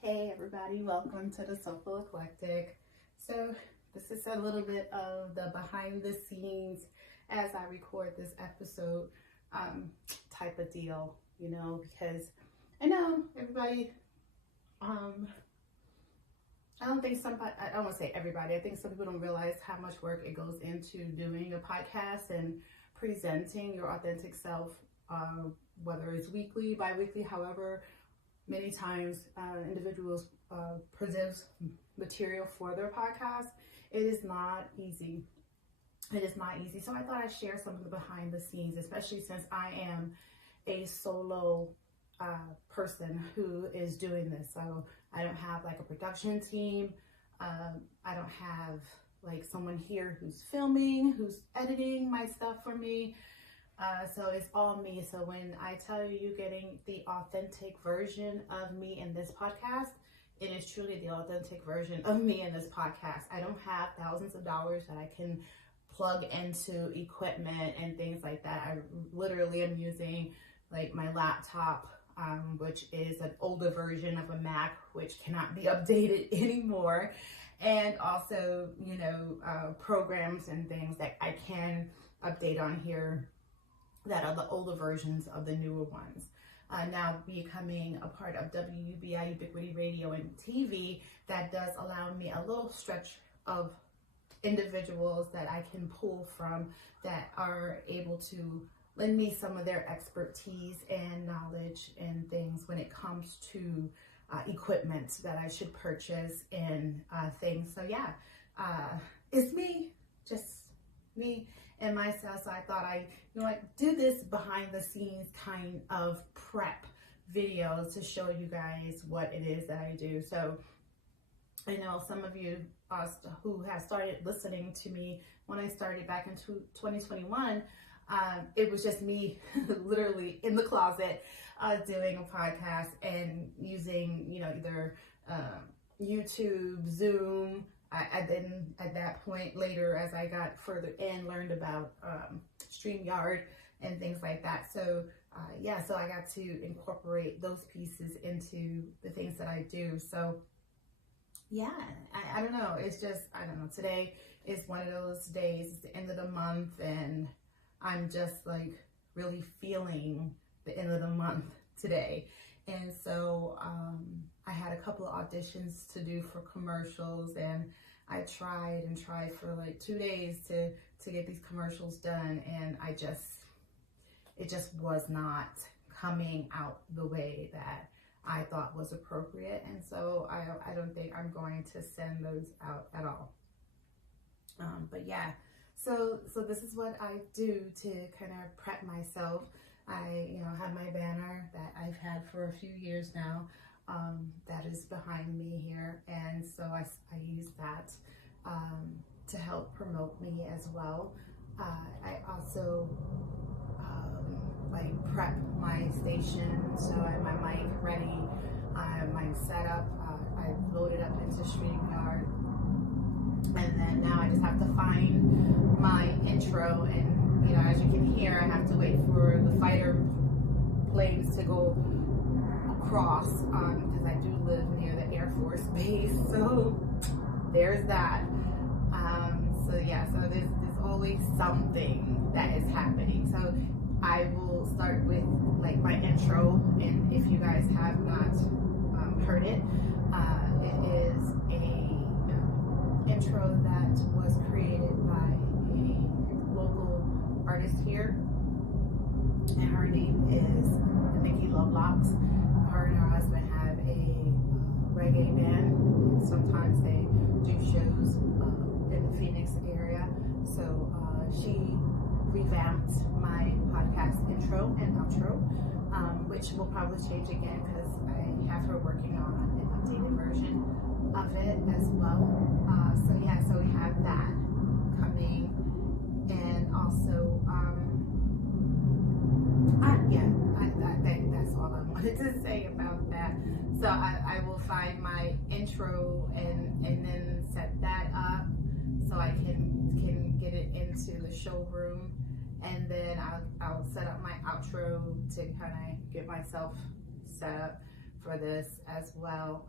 Hey everybody, welcome to the Soulful Eclectic. So this is a little bit of the behind the scenes as I record this episode type of deal, because I know everybody, I don't want to say everybody, I think some people don't realize how much work it goes into doing a podcast and presenting your authentic self, whether it's weekly, bi-weekly, however many times individuals present material for their podcast. It is not easy. It is not easy. So I thought I'd share some of the behind the scenes, especially since I am a solo person who is doing this. So I don't have like a production team. I don't have like someone here who's filming, who's editing my stuff for me. So it's all me. So when I tell you you're getting the authentic version of me in this podcast, it is truly the authentic version of me in this podcast. I don't have thousands of dollars that I can plug into equipment and things like that. I literally am using like my laptop, which is an older version of a Mac, which cannot be updated anymore. And also, programs and things that I can update on here that are the older versions of the newer ones. Now becoming a part of WUBI Ubiquity Radio and TV, that does allow me a little stretch of individuals that I can pull from that are able to lend me some of their expertise and knowledge and things when it comes to equipment that I should purchase and things. So yeah, it's me, just me and myself. So I thought I do this behind the scenes kind of prep video to show you guys what it is that I do. So I know some of you who have started listening to me when I started back in 2021, it was just me literally in the closet doing a podcast and using either YouTube, Zoom. I then at that point later, as I got further in, learned about StreamYard and things like that. So so I got to incorporate those pieces into the things that I do. So yeah, I don't know. It's just, I don't know. Today is one of those days. It's the end of the month and I'm just like really feeling the end of the month today. And so I had a couple of auditions to do for commercials, and I tried for like 2 days to get these commercials done, and it just was not coming out the way that I thought was appropriate. And so I don't think I'm going to send those out at all. But yeah, so this is what I do to kind of prep myself. I have my banner that I've had for a few years now, that is behind me here, and so I use that to help promote me as well. I also prep my station, so I have my mic ready, my setup, I loaded up into StreamYard, and then now I just have to find my intro. And as you can hear, I have to wait for the fighter planes to go across, because I do live near the Air Force Base, so there's that. So there's always something that is happening. So I will start with like my intro, and if you guys have not heard it, it is a intro that was created by a local artist here, and her name is Nikki Lovelocks. Her and her husband have a reggae band, and sometimes they do shows in the Phoenix area. So she revamped my podcast intro and outro, which will probably change again because I have her working on an updated version of it as well. So we have that coming, and also I think that's all I wanted to say about that. So I will find my intro and then set that up so I can get it into the showroom, and then I'll set up my outro to kind of get myself set up for this as well.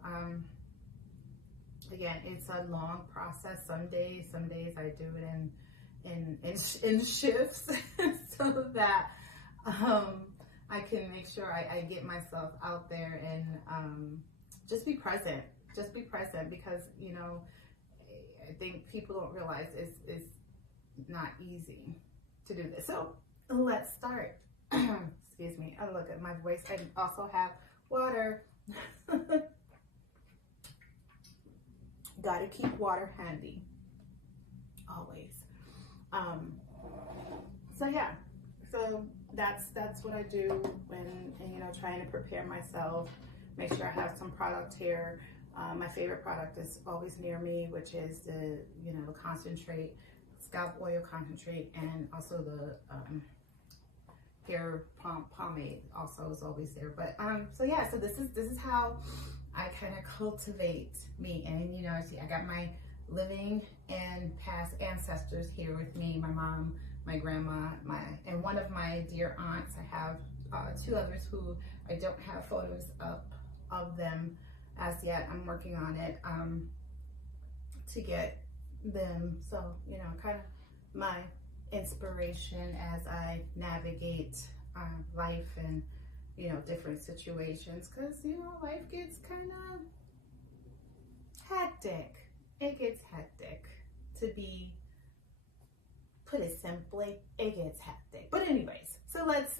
Again, it's a long process. Some days I do it in shifts so that I can make sure I get myself out there and just be present. Just be present, because, you know, I think people don't realize it's not easy to do this. So let's start. Excuse me. Oh, look at my voice. I also have water. Gotta keep water handy always. So yeah, so that's what I do when, you know, trying to prepare myself, make sure I have some product here. My favorite product is always near me, which is the, you know, concentrate, scalp oil concentrate, and also the hair pomade also is always there. But so yeah, so this is how I kind of cultivate me. And, you know, see, I got my living and past ancestors here with me, my mom, my grandma, and one of my dear aunts. I have two others who I don't have photos of them as yet. I'm working on it to get them. So, you know, kind of my inspiration as I navigate life and, you know, different situations, because, you know, life gets kind of hectic. It gets hectic, to be put it simply. It gets hectic. But anyways, so let's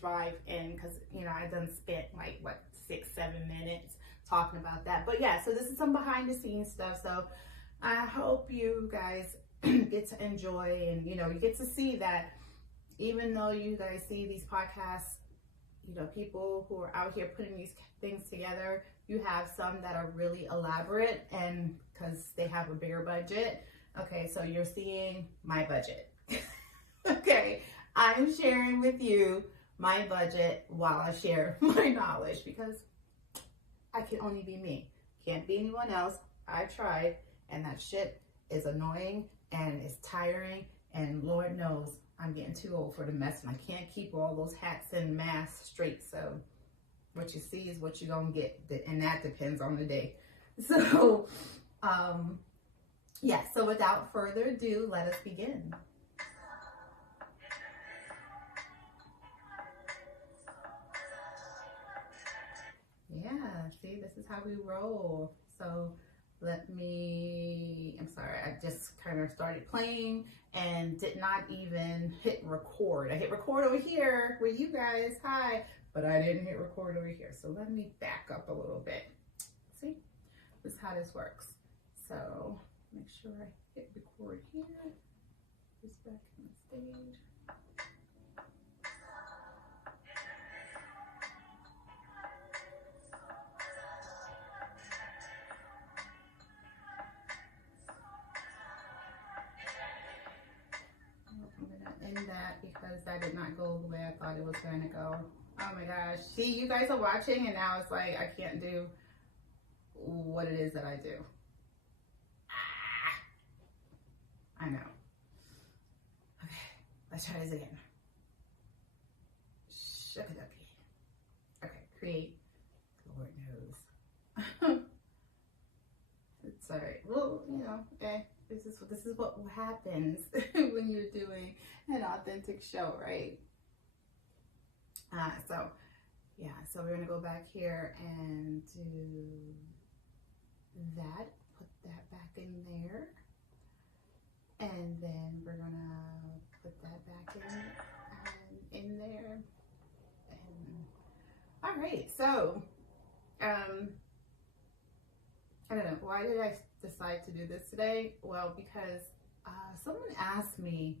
dive in, because, you know, I done spent like what 6-7 minutes talking about that. But yeah, so this is some behind the scenes stuff. So I hope you guys get to enjoy, and, you know, you get to see that even though you guys see these podcasts, you know, people who are out here putting these things together, you have some that are really elaborate, and because they have a bigger budget. Okay, so you're seeing my budget. Okay, I'm sharing with you my budget while I share my knowledge, because I can only be me. Can't be anyone else. I tried, and that shit is annoying and it's tiring, and Lord knows I'm getting too old for the mess, and I can't keep all those hats and masks straight. So what you see is what you're gonna get, and that depends on the day. So yeah, so without further ado, let us begin. Yeah, see, this is how we roll. So I'm sorry, I just kind of started playing and did not even hit record. I hit record over here with you guys, hi, but I didn't hit record over here. So let me back up a little bit. See, this is how this works. So make sure I hit record here. Just back on the stage. That, because that did not go the way I thought it was going to go. Oh my gosh. See, you guys are watching, and now it's like I can't do what it is that I do. I know. Okay, let's try this again. Shuck-a-ducky. Okay, create. Lord knows. It's alright. Well, you know, okay. This is what happens when you're doing an authentic show, right? So yeah, so we're gonna go back here and do that, put that back in there, and then we're gonna put that back in there. And all right, so I don't know, why did I decide to do this today? Well, because someone asked me,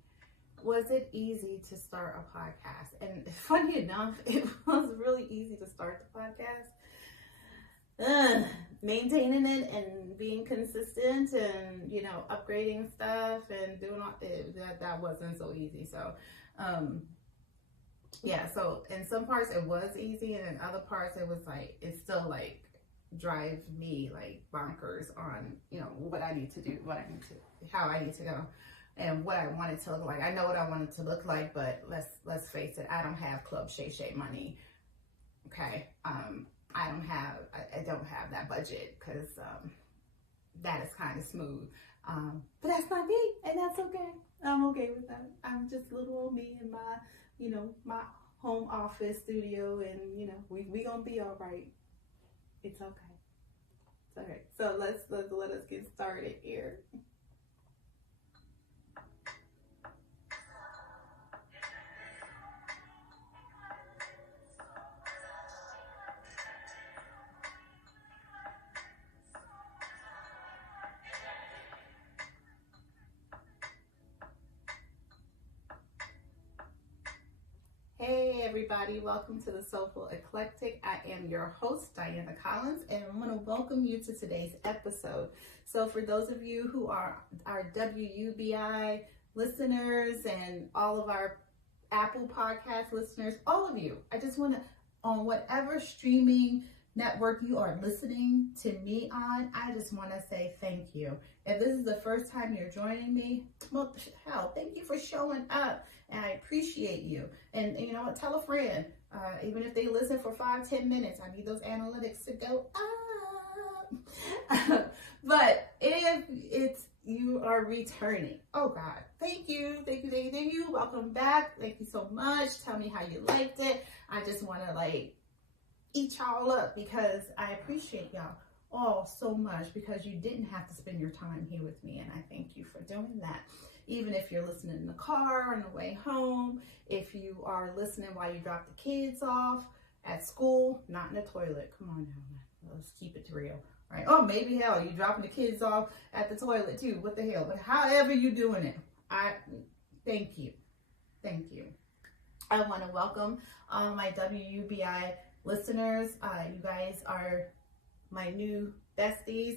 was it easy to start a podcast? And funny enough, it was really easy to start the podcast. Maintaining it and being consistent and, you know, upgrading stuff and doing all that wasn't so easy. So yeah, so in some parts it was easy, and in other parts it was like, it's still like drive me like bonkers on, you know, what I need to do, how I need to go, and what I want it to look like. I know what I want it to look like, but let's face it, I don't have Club Shay Shay money. Okay, I don't have that budget, because that is kind of smooth. But that's not me, and that's okay. I'm okay with that. I'm just little old me in my, my home office studio, and we gonna be all right. It's okay. It's all right. So let us get started here. Hey everybody, welcome to the Soulful Eclectic. I am your host, Diana Collins, and I'm going to welcome you to today's episode. So for those of you who are our WUBI listeners and all of our Apple Podcast listeners, all of you, I just want to, on whatever streaming network you are listening to me on, I just want to say thank you. If this is the first time you're joining me, well, hell, thank you for showing up, and I appreciate you. And you know what, tell a friend, even if they listen for 5-10 minutes, I need those analytics to go up. But if it's you are returning, oh God, thank you. Welcome back. Thank you so much. Tell me how you liked it. I just want to eat y'all up, because I appreciate y'all all so much, because you didn't have to spend your time here with me, and I thank you for doing that. Even if you're listening in the car on the way home, if you are listening while you drop the kids off at school, not in the toilet. Come on now, let's keep it real, right? Oh, maybe hell, you're dropping the kids off at the toilet too. What the hell? But however you're doing it, I thank you. I want to welcome all my WUBI listeners. You guys are my new besties.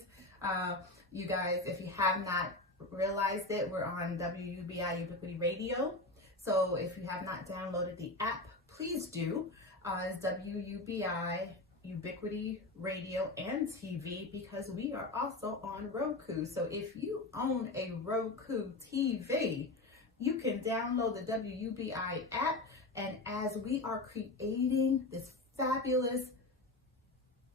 You guys, if you have not realized it, we're on WUBI Ubiquity Radio. So if you have not downloaded the app, please do. It's WUBI Ubiquity Radio and TV, because we are also on Roku. So if you own a Roku TV, you can download the WUBI app. And as we are creating this fabulous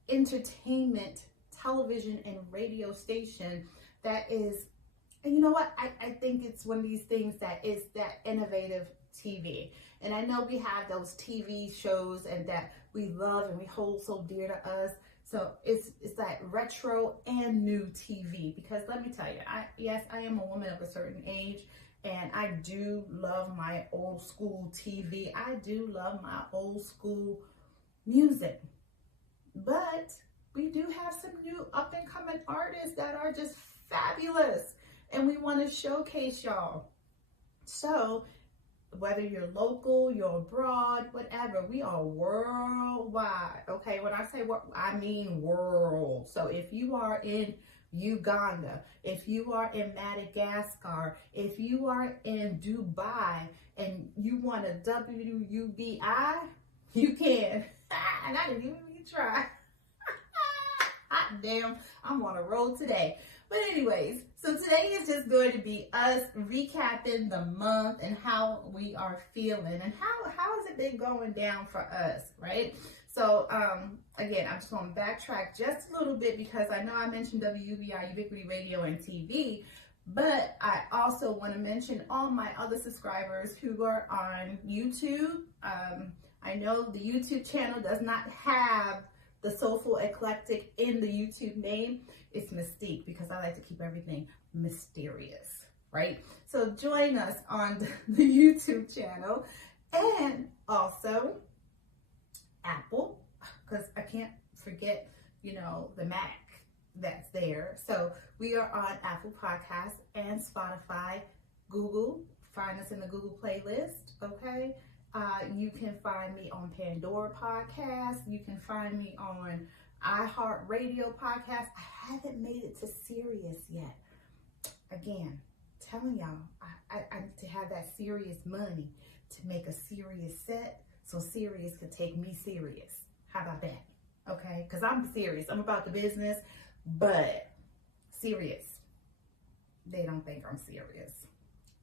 entertainment television and radio station that is, and you know what, I think it's one of these things that is that innovative TV. And I know we have those TV shows and that we love and we hold so dear to us. So it's that retro and new TV, because let me tell you, I am a woman of a certain age, and I do love my old school TV. I do love my old school music. But we do have some new up and coming artists that are just fabulous, and we want to showcase y'all. So whether you're local, you're abroad, whatever, we are worldwide. Okay, when I say world, I mean world. So if you are in Uganda, if you are in Madagascar, if you are in Dubai and you want a WUBI, you can. And I didn't even try. Hot damn, I'm on a roll today. But anyways, so today is just going to be us recapping the month and how we are feeling and how has it been going down for us, right? So again, I'm just going to backtrack just a little bit, because I know I mentioned WUBI Ubiquity Radio and TV, but I also want to mention all my other subscribers who are on YouTube. I know the YouTube channel does not have the Soulful Eclectic in the YouTube name. It's Mystique, because I like to keep everything mysterious, right? So join us on the YouTube channel, and also Apple, because I can't forget, the Mac that's there. So we are on Apple Podcasts and Spotify, Google. Find us in the Google playlist, okay? You can find me on Pandora Podcast. You can find me on iHeartRadio Podcast. I haven't made it to Sirius yet. Again, telling y'all, I need to have that serious money to make a serious set, so Sirius could take me serious. How about that? Okay, because I'm serious. I'm about the business, but serious. They don't think I'm serious,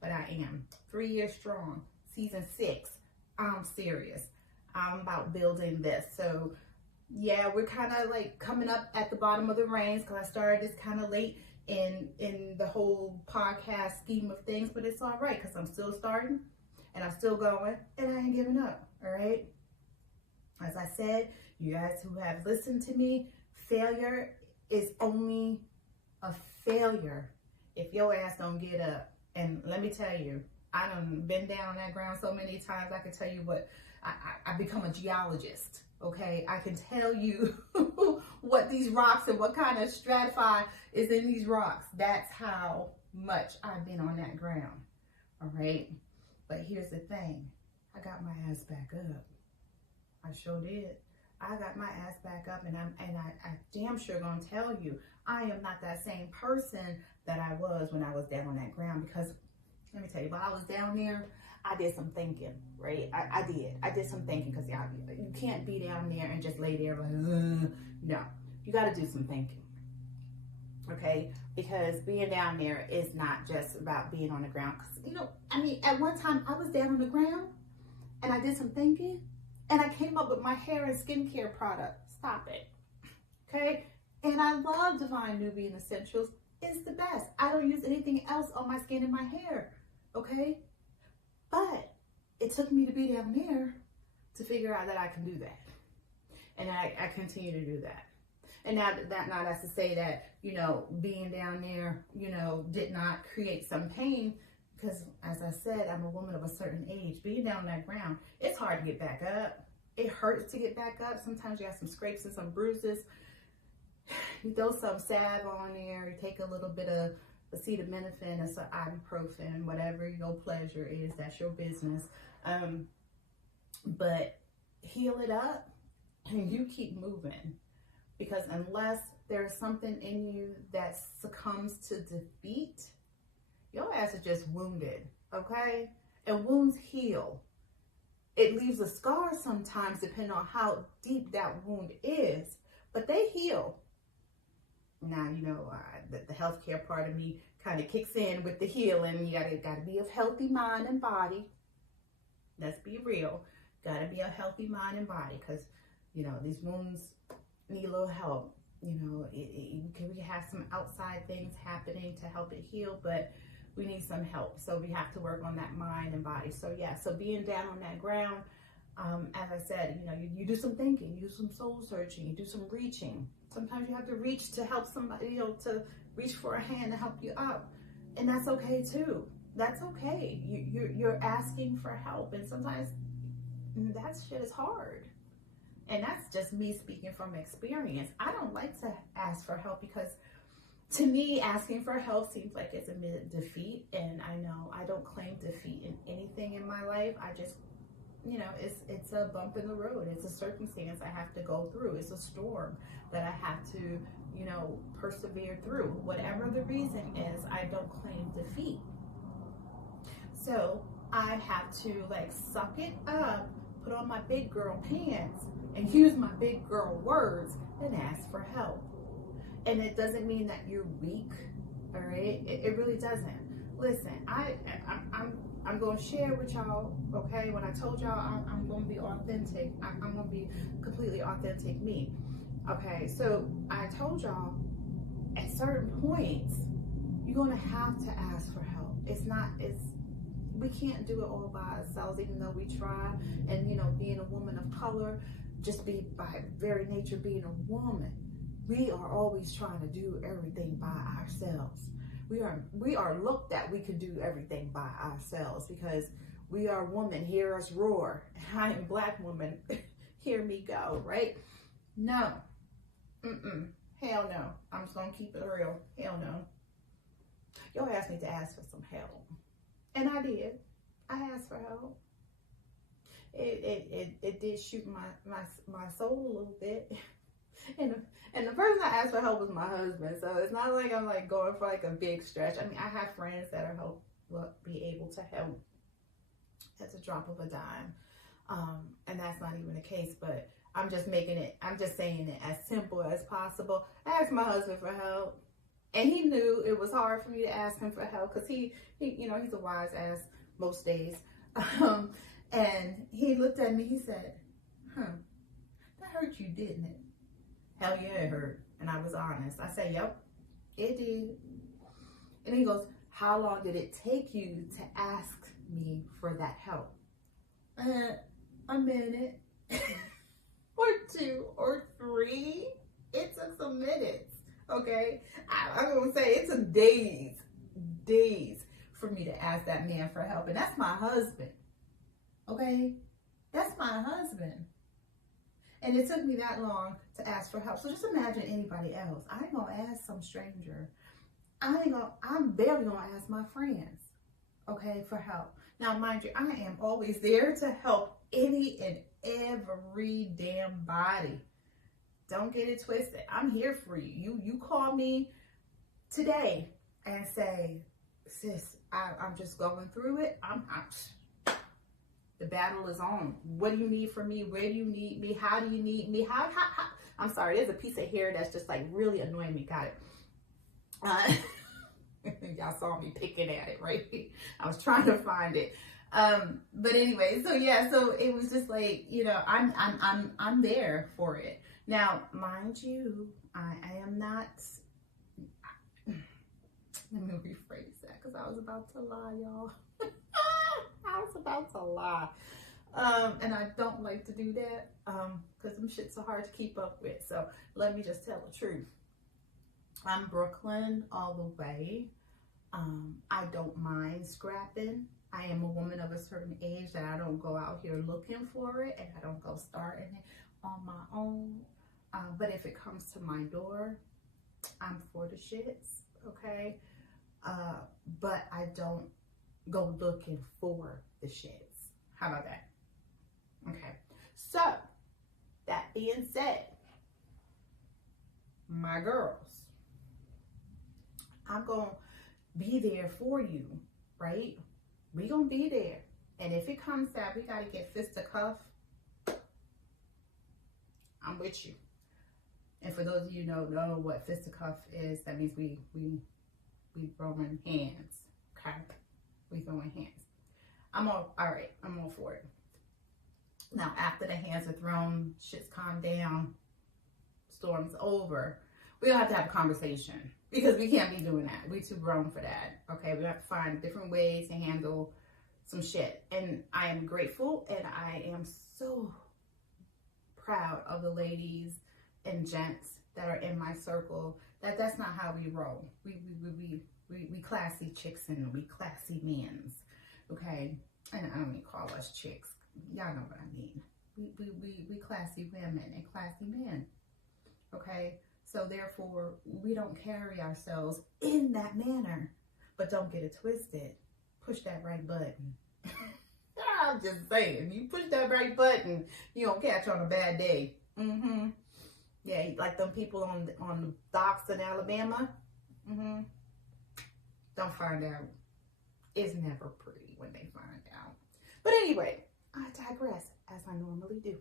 but I am. 3 years strong, season 6. I'm serious. I'm about building this. So Yeah, we're kind of like coming up at the bottom of the range because I started this kind of late in the whole podcast scheme of things, but it's all right because I'm still starting and I'm still going and I ain't giving up. All right. As I said, you guys who have listened to me, failure is only a failure if your ass don't get up. And let me tell you, I done been down on that ground so many times. I can tell you what, I become a geologist. Okay, I can tell you what these rocks and what kind of stratifi is in these rocks. That's how much I've been on that ground. All right, but here's the thing: I got my ass back up. I sure did. I got my ass back up, and I damn sure gonna tell you, I am not that same person that I was when I was down on that ground. Because let me tell you, while I was down there, I did some thinking, right? I did some thinking because you can't be down there and just lay there like, no, you got to do some thinking, okay? Because being down there is not just about being on the ground. Because, you know, I mean, at one time I was down on the ground and I did some thinking and I came up with my hair and skincare product. Stop it, okay? And I love Divine Nubian Essentials. It's the best. I don't use anything else on my skin and my hair, okay? But it took me to be down there to figure out that I can do that. And I continue to do that. And now that's to say that, you know, being down there, you know, did not create some pain. Because as I said, I'm a woman of a certain age. Being down on that ground, it's hard to get back up. It hurts to get back up. Sometimes you have some scrapes and some bruises. You throw some salve on there. You take a little bit of acetaminophen or some ibuprofen, whatever your pleasure is, that's your business. But heal it up and you keep moving, because unless there's something in you that succumbs to defeat, your ass is just wounded, okay? And wounds heal. It leaves a scar sometimes depending on how deep that wound is, but they heal. Now, you know, the healthcare part of me kind of kicks in with the healing. You gotta be of healthy mind and body. Let's be real. Gotta be a healthy mind and body, because, you know, these wounds need a little help. You know, we can have some outside things happening to help it heal, but we need some help. So we have to work on that mind and body. So yeah, so being down on that ground, as I said, you know, you do some thinking, you do some soul searching, you do some reaching. Sometimes you have to reach to help somebody, you know, to reach for a hand to help you up. And that's okay too. That's okay. You're asking for help. And sometimes that shit is hard. And that's just me speaking from experience. I don't like to ask for help because to me, asking for help seems like it's a defeat. And I know I don't claim defeat in anything in my life. I just, you know, it's a bump in the road. It's a circumstance I have to go through. It's a storm that I have to, you know, persevere through. Whatever the reason is, I don't claim defeat. So I have to like suck it up, put on my big girl pants and use my big girl words and ask for help. And it doesn't mean that you're weak, all right? It really doesn't. Listen, I'm going to share with y'all, okay? When I told y'all I'm going to be authentic, I'm going to be completely authentic me. Okay, so I told y'all at certain points, you're going to have to ask for help. We can't do it all by ourselves, even though we try. And, you know, being a woman of color, just by very nature being a woman, we are always trying to do everything by ourselves. We are looked at, we can do everything by ourselves because we are women, hear us roar. I am black woman, hear me go, right? No. Hell no. I'm just gonna keep it real. Hell no. Y'all asked me to ask for some help. And I did. I asked for help. It did shoot my soul a little bit. And the person I asked for help was my husband. So it's not like I'm like going for like a big stretch. I mean, I have friends that will be able to help at the drop of a dime. And that's not even the case, but I'm just saying it as simple as possible. I asked my husband for help. And he knew it was hard for me to ask him for help because he you know, he's a wise ass most days. And he looked at me, he said, the hurt you, didn't it? Hell yeah, it hurt. And I was honest. I said, yep, it did. And he goes, how long did it take you to ask me for that help? A minute or 2 or 3. It took some minutes, okay? I'm gonna say it took days for me to ask that man for help. And that's my husband, okay? That's my husband. And it took me that long to ask for help. So just imagine anybody else. I ain't gonna ask some stranger. I'm barely gonna ask my friends, okay, for help. Now, mind you, I am always there to help any and every damn body. Don't get it twisted. I'm here for you. You call me today and say, sis, I'm just going through it. The battle is on. What do you need from me? Where do you need me? How do you need me? How? I'm sorry, there's a piece of hair that's just like really annoying me. Got it. Y'all saw me picking at it, right? I was trying to find it. But anyway, so yeah, so it was just like, you know, I'm there for it. Now, mind you, I am not, let me rephrase that because I was about to lie, y'all. I was about to lie. And I don't like to do that because them shits are hard to keep up with. So let me just tell the truth. I'm Brooklyn all the way. I don't mind scrapping. I am a woman of a certain age that I don't go out here looking for it and I don't go starting it on my own. But if it comes to my door, I'm for the shits, okay? But I don't go looking for the shits. How about that? Okay. So, that being said, my girls, I'm going to be there for you, right? We going to be there. And if it comes that we got to get fisticuff, I'm with you. And for those of you who know what fisticuff is, that means we throwing hands, okay? We throwing hands. all right, I'm all for it. Now, after the hands are thrown, shit's calmed down, storm's over, we don't have to have a conversation because we can't be doing that. We too grown for that, okay? We have to find different ways to handle some shit. And I am grateful and I am so proud of the ladies and gents that are in my circle. That's not how we roll. We classy chicks and we classy men's, okay? And I don't mean call us chicks. Y'all know what I mean. We classy women and classy men, okay? So therefore, we don't carry ourselves in that manner. But don't get it twisted. Push that right button. I'm just saying, you push that right button, you don't catch on a bad day. Yeah, like them people on the docks in Alabama. Don't find out. It's never pretty when they find out. But anyway, I digress, as I normally do.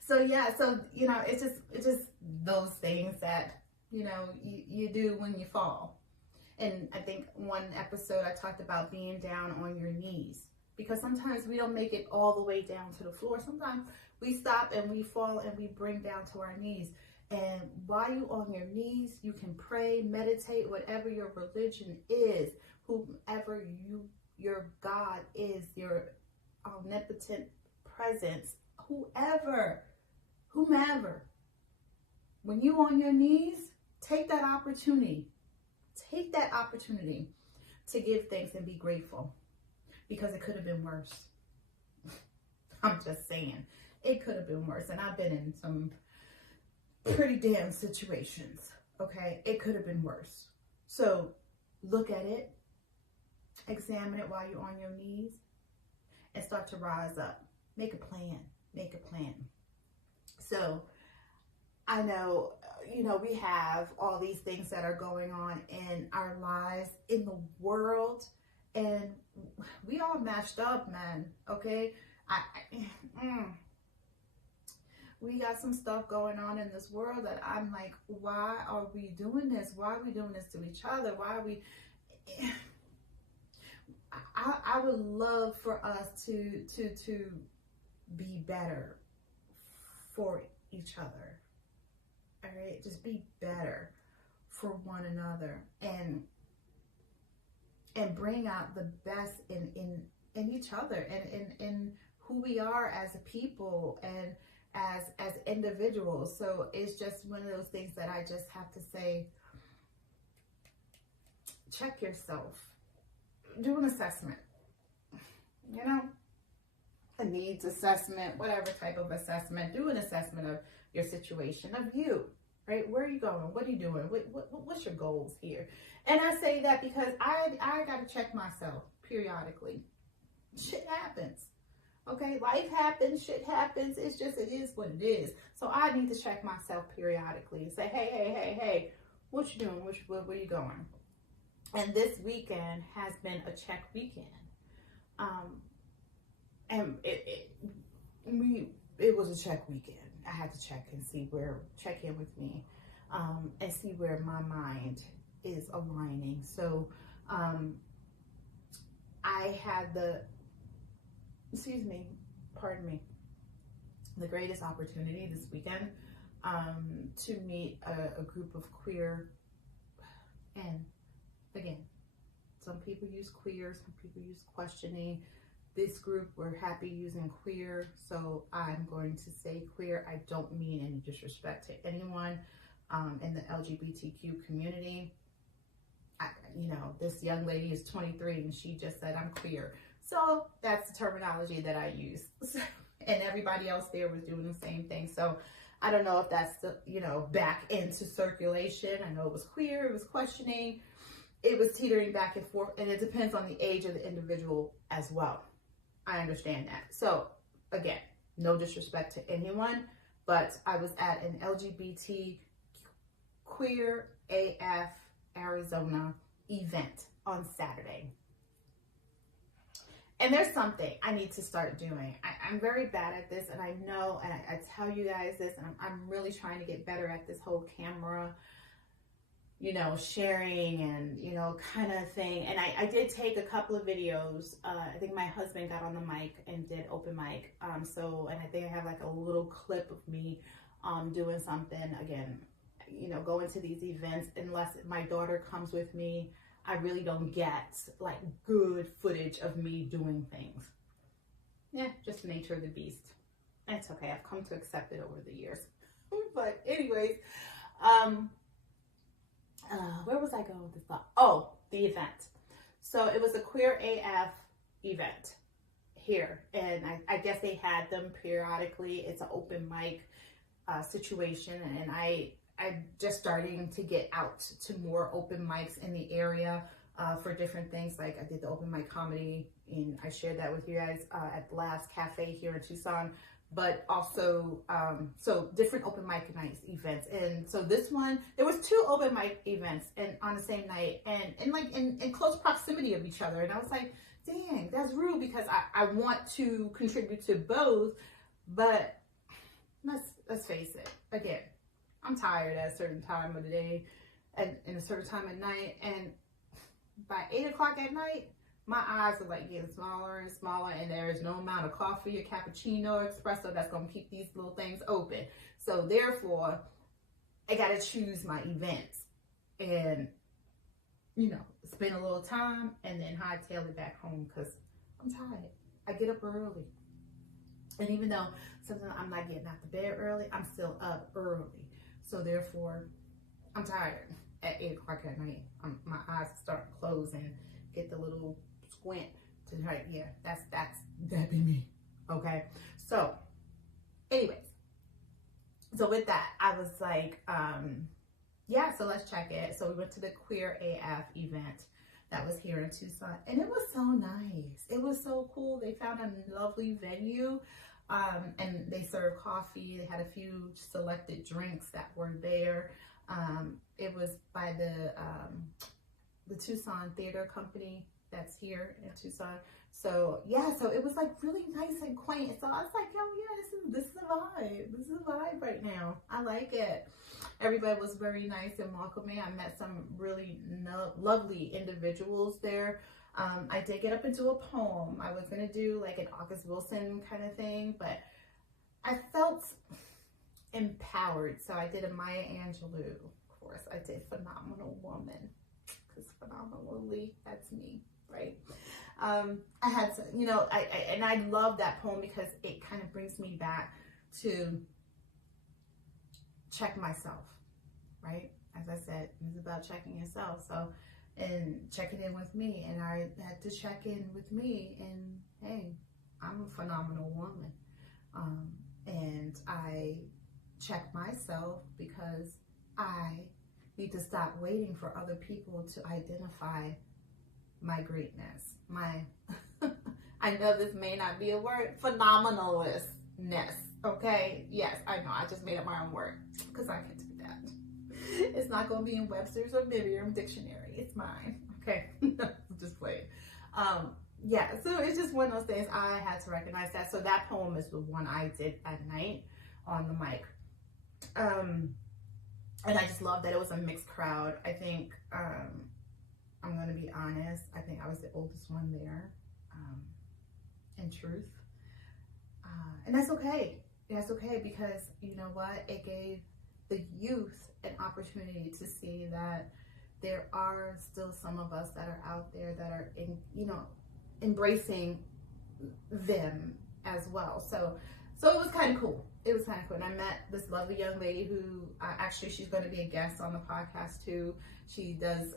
So yeah, so you know, it's just those things that you do when you fall. And I think one episode I talked about being down on your knees, because sometimes we don't make it all the way down to the floor. Sometimes we stop and we fall and we bring down to our knees. And while you on your knees, you can pray, meditate, whatever your religion is, whomever your God is, your omnipotent presence, whomever. When you on your knees, take that opportunity. Take that opportunity to give thanks and be grateful, because it could have been worse. I'm just saying, it could have been worse. And I've been in some pretty damn situations, okay? It could have been worse. So look at it, examine it while you're on your knees, and start to rise up. Make a plan. Make a plan. So I know, we have all these things that are going on in our lives, in the world, and we all matched up, man, okay? We got some stuff going on in this world that I'm like, why are we doing this? Why are we doing this to each other? Why are we... I would love for us to be better for each other. All right, just be better for one another, and bring out the best in each other, and in who we are as a people and as individuals. So it's just one of those things that I just have to say, check yourself, do an assessment, you know, a needs assessment, whatever type of assessment. Do an assessment of your situation, of you, right? Where are you going? What are you doing? What's your goals here? And I say that because I got to check myself periodically. Shit happens. Okay, life happens, shit happens. It's just, it is what it is. So I need to check myself periodically and say, hey, what you doing? Where you going? And this weekend has been a check weekend. And it was a check weekend. I had to check in with me, and see where my mind is aligning. So, I had the greatest opportunity this weekend, to meet a group of queer, and again, some people use queer, some people use questioning. This group, we're happy using queer, so I'm going to say queer. I don't mean any disrespect to anyone in the LGBTQ community. This young lady is 23 and she just said, I'm queer. So that's the terminology that I use. And everybody else there was doing the same thing. So I don't know if that's, back into circulation. I know it was queer, it was questioning, it was teetering back and forth, and it depends on the age of the individual as well. I understand that. So again, no disrespect to anyone, but I was at an LGBT Queer AF Arizona event on Saturday. And there's something I need to start doing. I'm very bad at this, and I know, and I tell you guys this, and I'm really trying to get better at this whole camera, sharing and, kind of thing. And I did take a couple of videos. I think my husband got on the mic and did open mic. And I think I have like a little clip of me doing something. Again, going to these events, unless my daughter comes with me, I really don't get like good footage of me doing things. Yeah, just the nature of the beast. It's okay. I've come to accept it over the years. But anyways, where was I going with this thought? Oh, the event. So it was a Queer AF event here, and I guess they had them periodically. It's an open mic situation, and I'm just starting to get out to more open mics in the area for different things. Like I did the open mic comedy, and I shared that with you guys at the last cafe here in Tucson. But also, so different open mic nights events. And so this one, there was 2 open mic events and on the same night, and in close proximity of each other. And I was like, dang, that's rude, because I want to contribute to both, but let's face it, again, I'm tired at a certain time of the day and in a certain time at night. And by 8 o'clock at night, my eyes are like getting smaller and smaller, and there is no amount of coffee or cappuccino or espresso that's going to keep these little things open. So therefore, I got to choose my events and, spend a little time and then hightail it back home, because I'm tired. I get up early. And even though sometimes I'm not getting out the bed early, I'm still up early. So therefore, I'm tired at 8 o'clock at night. My eyes start to close and get the little squint to try. Yeah, that'd be me. Okay. So anyways, so with that, I was like, yeah, so let's check it. So we went to the Queer AF event that was here in Tucson, and it was so nice. It was so cool. They found a lovely venue, and they served coffee. They had a few selected drinks that were there. It was by the Tucson Theater Company that's here in Tucson. So yeah, so it was like really nice and quaint. So I was like, oh yeah, this is a vibe. This is a vibe right now. I like it. Everybody was very nice and welcoming. I met some really lovely individuals there. I did get up and do a poem. I was gonna do like an August Wilson kind of thing, but I felt empowered. So I did a Maya Angelou, of course. I did Phenomenal Woman, because phenomenally, that's me, right? I had, you know, and I love that poem because it kind of brings me back to check myself, right? As I said, it's about checking yourself. So, and checking in with me, and I had to check in with me, and hey, I'm a phenomenal woman. And I check myself because I need to stop waiting for other people to identify my greatness, my, I know this may not be a word, phenomenalness, okay? Yes, I know, I just made up my own word, because I can do that. It's not going to be in Webster's or Merriam Dictionary, it's mine, okay? Just playing. Yeah, so it's just one of those things. I had to recognize that. So that poem is the one I did at night on the mic. And I just love that it was a mixed crowd. I think, I'm going to be honest, I think I was the oldest one there, in truth. And that's okay. That's okay, because you know what? It gave the youth an opportunity to see that there are still some of us that are out there that are, embracing them as well. So it was kind of cool. It was kind of cool. And I met this lovely young lady who actually, she's going to be a guest on the podcast too. She does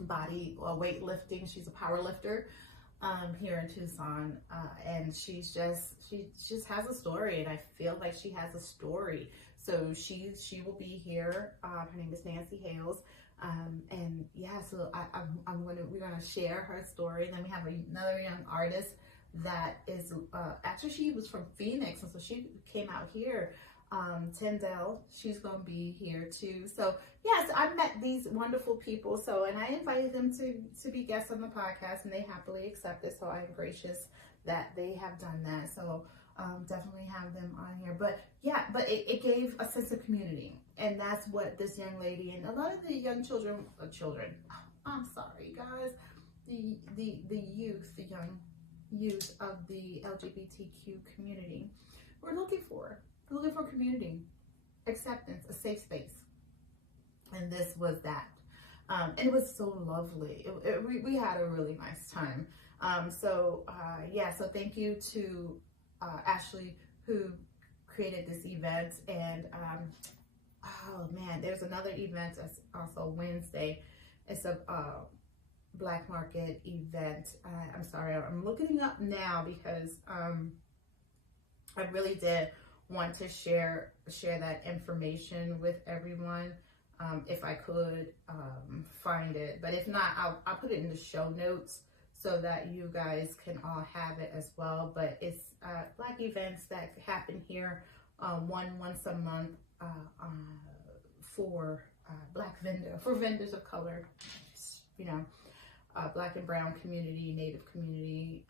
body weightlifting. She's a power lifter here in Tucson. And she just has a story, and I feel like she has a story. So she will be here. Her name is Nancy Hales. And yeah, so we're gonna share her story. And then we have another young artist that is actually, she was from Phoenix, and so she came out here. Tyndale, she's gonna be here too. So yes, I've met these wonderful people. So, and I invited them to be guests on the podcast, and they happily accepted. So I'm gracious that they have done that. So definitely have them on here. But yeah, but it gave a sense of community, and that's what this young lady and a lot of the young children, I'm sorry guys, the youth, the young youth of the LGBTQ community, we're looking for. We're looking for community, acceptance, a safe space, and this was that. And it was so lovely. We had a really nice time. Yeah, so thank you to Ashley, who created this event. And oh man, there's another event that's also Wednesday. It's a Black Market event. I'm sorry, I'm looking it up now because I really did want to share that information with everyone, if I could find it. But if not, I'll put it in the show notes so that you guys can all have it as well. But it's Black events that happen here once a month for vendors of color, Black and brown community, Native community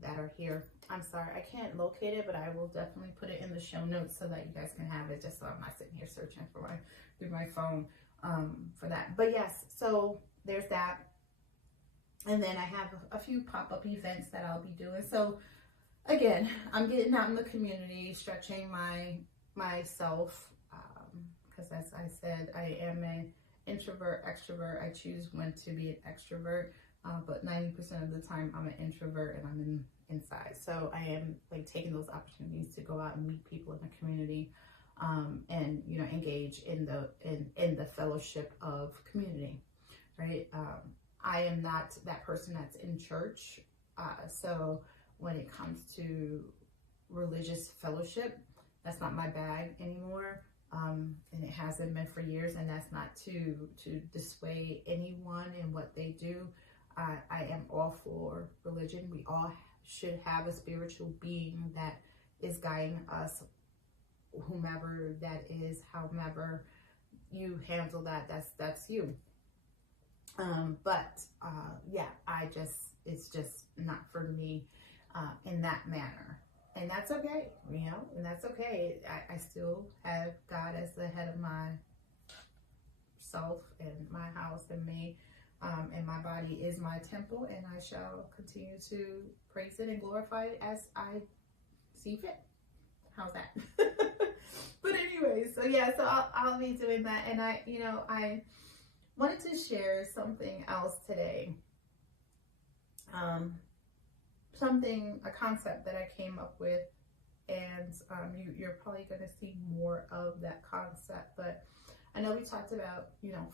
that are here. I'm sorry, I can't locate it, but I will definitely put it in the show notes so that you guys can have it, just so I'm not sitting here searching through my phone for that. But yes, so there's that. And then I have a few pop-up events that I'll be doing. So again, I'm getting out in the community, stretching myself, because as I said, I am an introvert, extrovert. I choose when to be an extrovert, but 90% of the time I'm an introvert, and I'm inside. So I am taking those opportunities to go out and meet people in the community, and engage in the fellowship of community, right? I am not that person that's in church, so when it comes to religious fellowship, that's not my bag anymore. And it hasn't been for years, and that's not to dissuade anyone in what they do. I am all for religion. We all should have a spiritual being that is guiding us, whomever that is, however you handle that, that's you. Yeah, it's just not for me in that manner. And that's okay, and that's okay. I still have God as the head of my self and my house and me, and my body is my temple, and I shall continue to praise it and glorify it as I see fit. How's that? But anyway, so yeah, so I'll be doing that. And I wanted to share something else today. A concept that I came up with, and you're probably going to see more of that concept. But I know we talked about,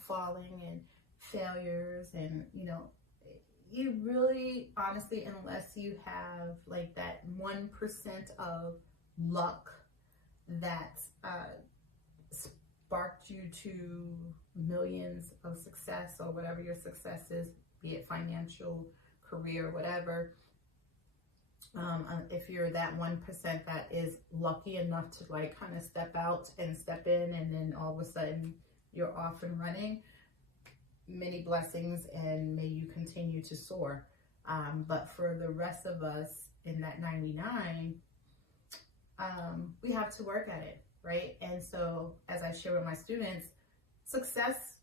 falling and failures, and, you really, honestly, unless you have like that 1% of luck that sparked you to millions of success, or whatever your success is, be it financial, career, whatever. If you're that 1% that is lucky enough to like kind of step out and step in, and then all of a sudden you're off and running, many blessings, and may you continue to soar. But for the rest of us in that 99, we have to work at it, right? And so as I share with my students, success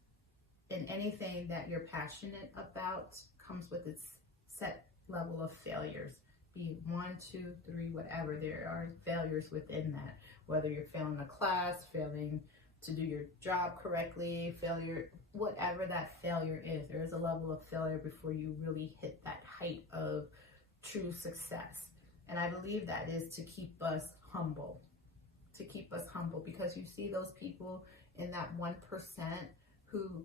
in anything that you're passionate about comes with its set level of failures. Be 1, 2, 3, whatever. There are failures within that. Whether you're failing a class, failing to do your job correctly, failure, whatever that failure is, there is a level of failure before you really hit that height of true success. And I believe that is to keep us humble. To keep us humble, because you see those people in that 1% who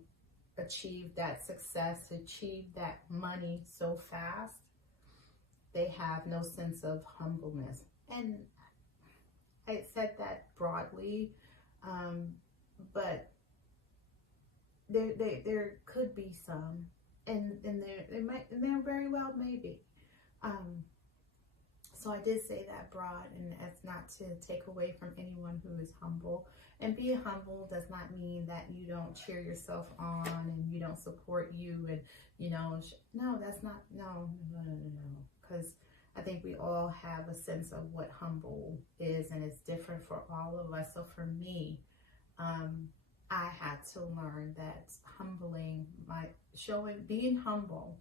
achieve that success, achieve that money so fast. They have no sense of humbleness. And I said that broadly, but there could be some, and there very well maybe. So I did say that broad, and that's not to take away from anyone who is humble. And being humble does not mean that you don't cheer yourself on and you don't support you, and no, that's not, no. Because I think we all have a sense of what humble is, and it's different for all of us. So for me, I had to learn that being humble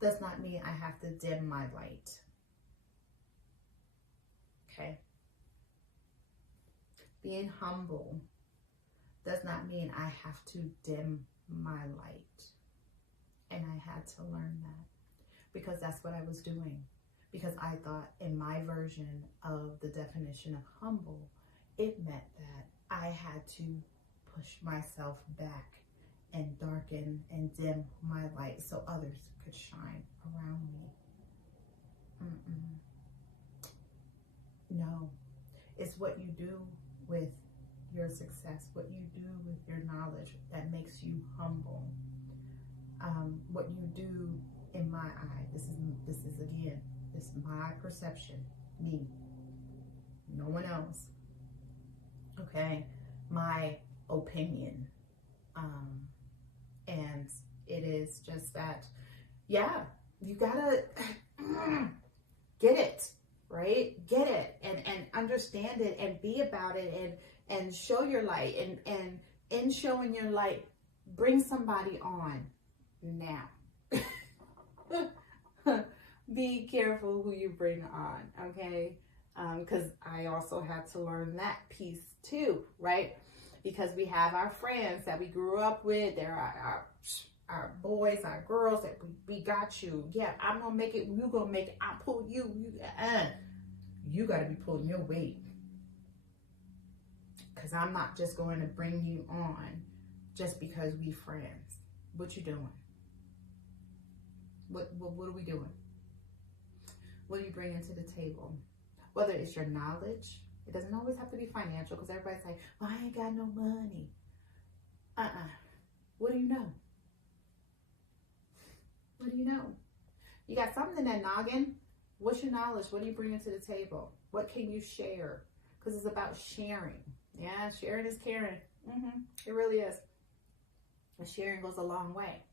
does not mean I have to dim my light. Okay? Being humble does not mean I have to dim my light. And I had to learn that, because that's what I was doing. Because I thought in my version of the definition of humble, it meant that I had to push myself back and darken and dim my light so others could shine around me. No, it's what you do with your success, what you do with your knowledge that makes you humble. What you do, in my eye, this is my perception, me, no one else. Okay, my opinion, and it is just that, yeah, you gotta get it, right? Get it and understand it and be about it and show your light, and in showing your light, bring somebody on now. Be careful who you bring on, okay? Because I also had to learn that piece too, right? Because we have our friends that we grew up with. There are our boys, our girls that we got you. Yeah, I'm gonna make it. You gonna make it. I pull you. You gotta be pulling your weight. Because I'm not just going to bring you on just because we friends. What you doing? What are we doing? What are you bringing to the table? Whether it's your knowledge, it doesn't always have to be financial, because everybody's like, well, I ain't got no money. What do you know? What do you know? You got something in that noggin. What's your knowledge? What are you bringing to the table? What can you share? Because it's about sharing. Yeah, sharing is caring. It really is. And sharing goes a long way.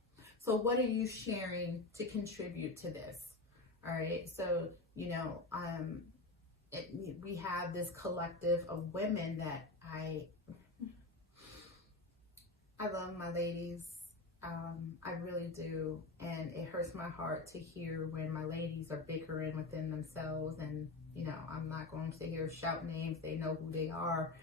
So what are you sharing to contribute to this? All right. So, we have this collective of women that I love my ladies. I really do. And it hurts my heart to hear when my ladies are bickering within themselves. And, you know, I'm not going to sit here shout names. They know who they are.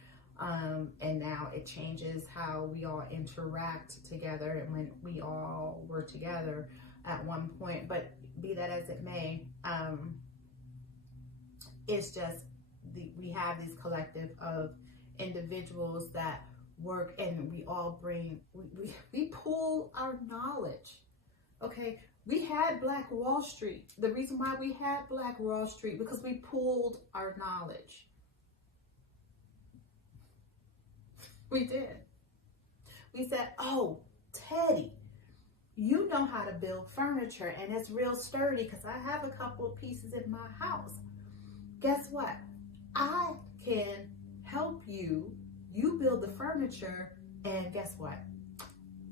And now it changes how we all interact together and when we all were together at one point. But be that as it may, it's just we have these collective of individuals that work, and we all bring, we pool our knowledge. Okay, we had Black Wall Street. The reason why we had Black Wall Street, because we pooled our knowledge. We did. We said, oh, Teddy, you know how to build furniture, and it's real sturdy because I have a couple of pieces in my house. Guess what? I can help you. You build the furniture, and guess what?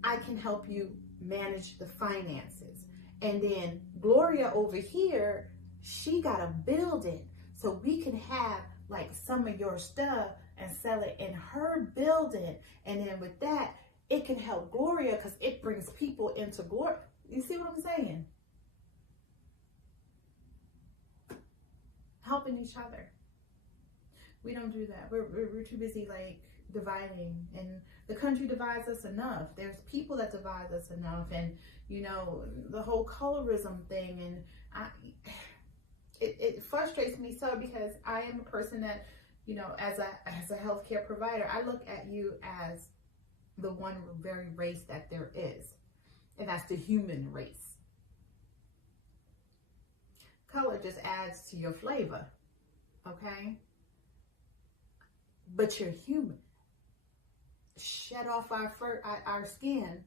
I can help you manage the finances. And then Gloria over here, she got a building, so we can have like some of your stuff and sell it in her building. And then with that, it can help Gloria because it brings people into Gloria. You see what I'm saying? Helping each other. We don't do that. We're too busy like dividing, and the country divides us enough. There's people that divide us enough, and you know, the whole colorism thing, and it frustrates me so, because I am a person that, you know, as a healthcare provider, I look at you as the one very race that there is, and that's the human race. Color just adds to your flavor, okay? But you're human. Shed off our skin,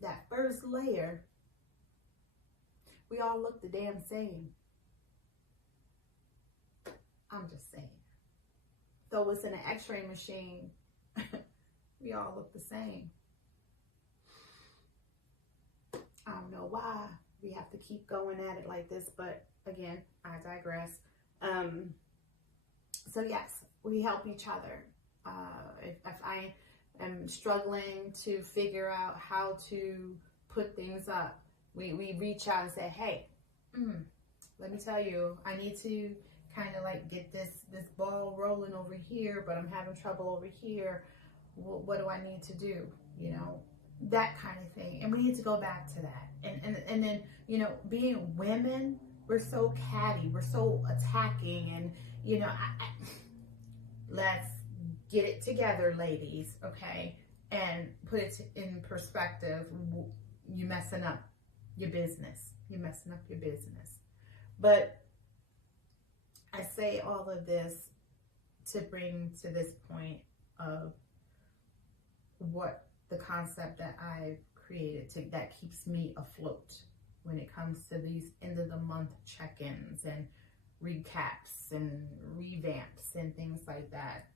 that first layer, we all look the damn same. I'm just saying. Though it's in an x-ray machine, we all look the same. I don't know why we have to keep going at it like this, but again, I digress. So yes, we help each other. If I am struggling to figure out how to put things up, we reach out and say, hey, let me tell you, I need to kind of like get this ball rolling over here, but I'm having trouble over here. What do I need to do? You know, that kind of thing. And we need to go back to that. And then, you know, being women, we're so catty, we're so attacking, and, you know, let's get it together, ladies, okay? And put it in perspective. You messing up your business. You're messing up your business. But I say all of this to bring to this point of what the concept that I've created that keeps me afloat when it comes to these end of the month check-ins and recaps and revamps and things like that.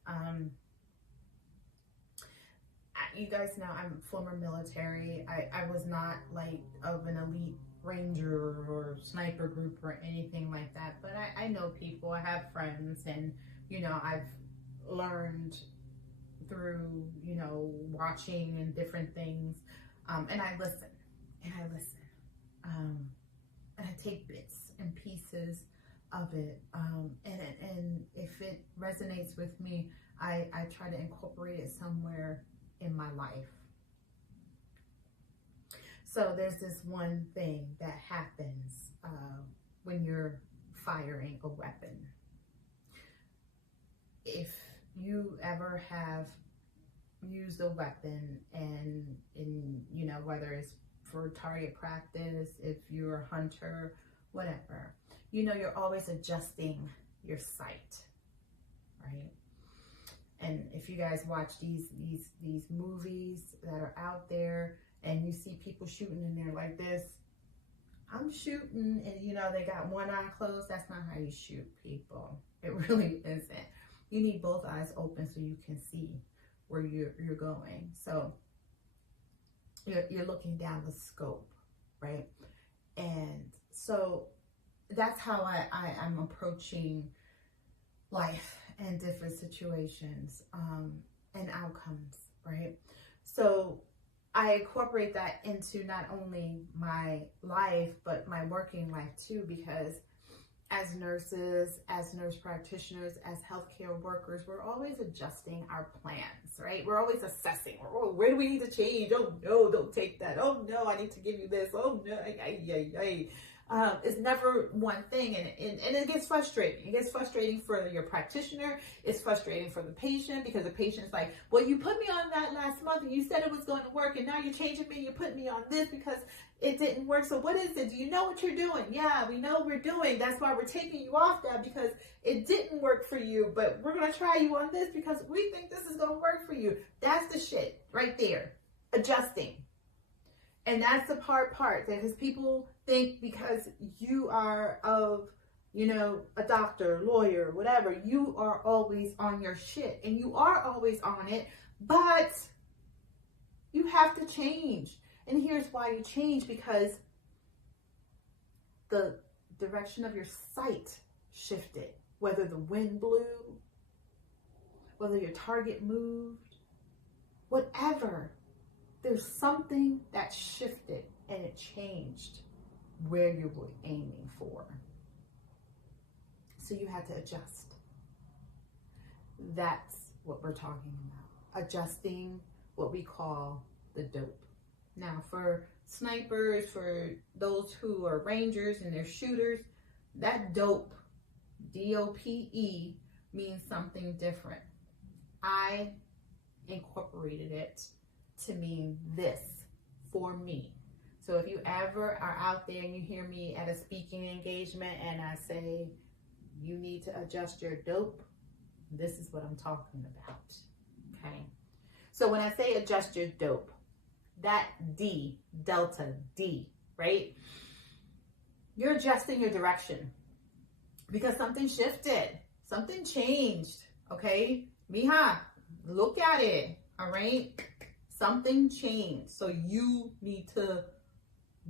You guys know I'm former military. I was not like of an elite ranger or sniper group or anything like that, but I know people, I have friends, and you know, I've learned through, you know, watching and different things, and I listen and I take bits and pieces of it, and if it resonates with me, I try to incorporate it somewhere in my life. So there's this one thing that happens when you're firing a weapon. If you ever have used a weapon and you know, whether it's for target practice, if you're a hunter, whatever, you know, you're always adjusting your sight, right? And if you guys watch these movies that are out there, and you see people shooting in there like this, I'm shooting, and you know, they got one eye closed. That's not how you shoot, people. It really isn't. You need both eyes open so you can see where you're going. So you're looking down the scope, right? And so that's how I'm approaching life and different situations and outcomes, right? So I incorporate that into not only my life, but my working life too, because as nurses, as nurse practitioners, as healthcare workers, we're always adjusting our plans, right? We're always assessing, oh, where do we need to change? Oh no, don't take that. Oh no, I need to give you this. Oh no, it's never one thing, and it gets frustrating. It gets frustrating for your practitioner. It's frustrating for the patient, because the patient's like, well, you put me on that last month and you said it was going to work, and now you're changing me. You're putting me on this because it didn't work. So what is it? Do you know what you're doing? Yeah, we know we're doing. That's why we're taking you off that, because it didn't work for you, but we're going to try you on this because we think this is going to work for you. That's the shit right there. Adjusting. And that's the hard part, because people think because you are a doctor, lawyer, whatever, you are always on your shit, and you are always on it, but you have to change. And here's why you change: because the direction of your sight shifted, whether the wind blew, whether your target moved, whatever. There's something that shifted and it changed where you were aiming for. So you had to adjust. That's what we're talking about. Adjusting what we call the dope. Now, for snipers, for those who are rangers and they're shooters, that dope, D-O-P-E, means something different. I incorporated it to mean this for me. So if you ever are out there and you hear me at a speaking engagement and I say, you need to adjust your dope, this is what I'm talking about, okay? So when I say adjust your dope, that D, delta D, right? You're adjusting your direction because something shifted, something changed, okay? Mija, look at it, all right? Something changed, so you need to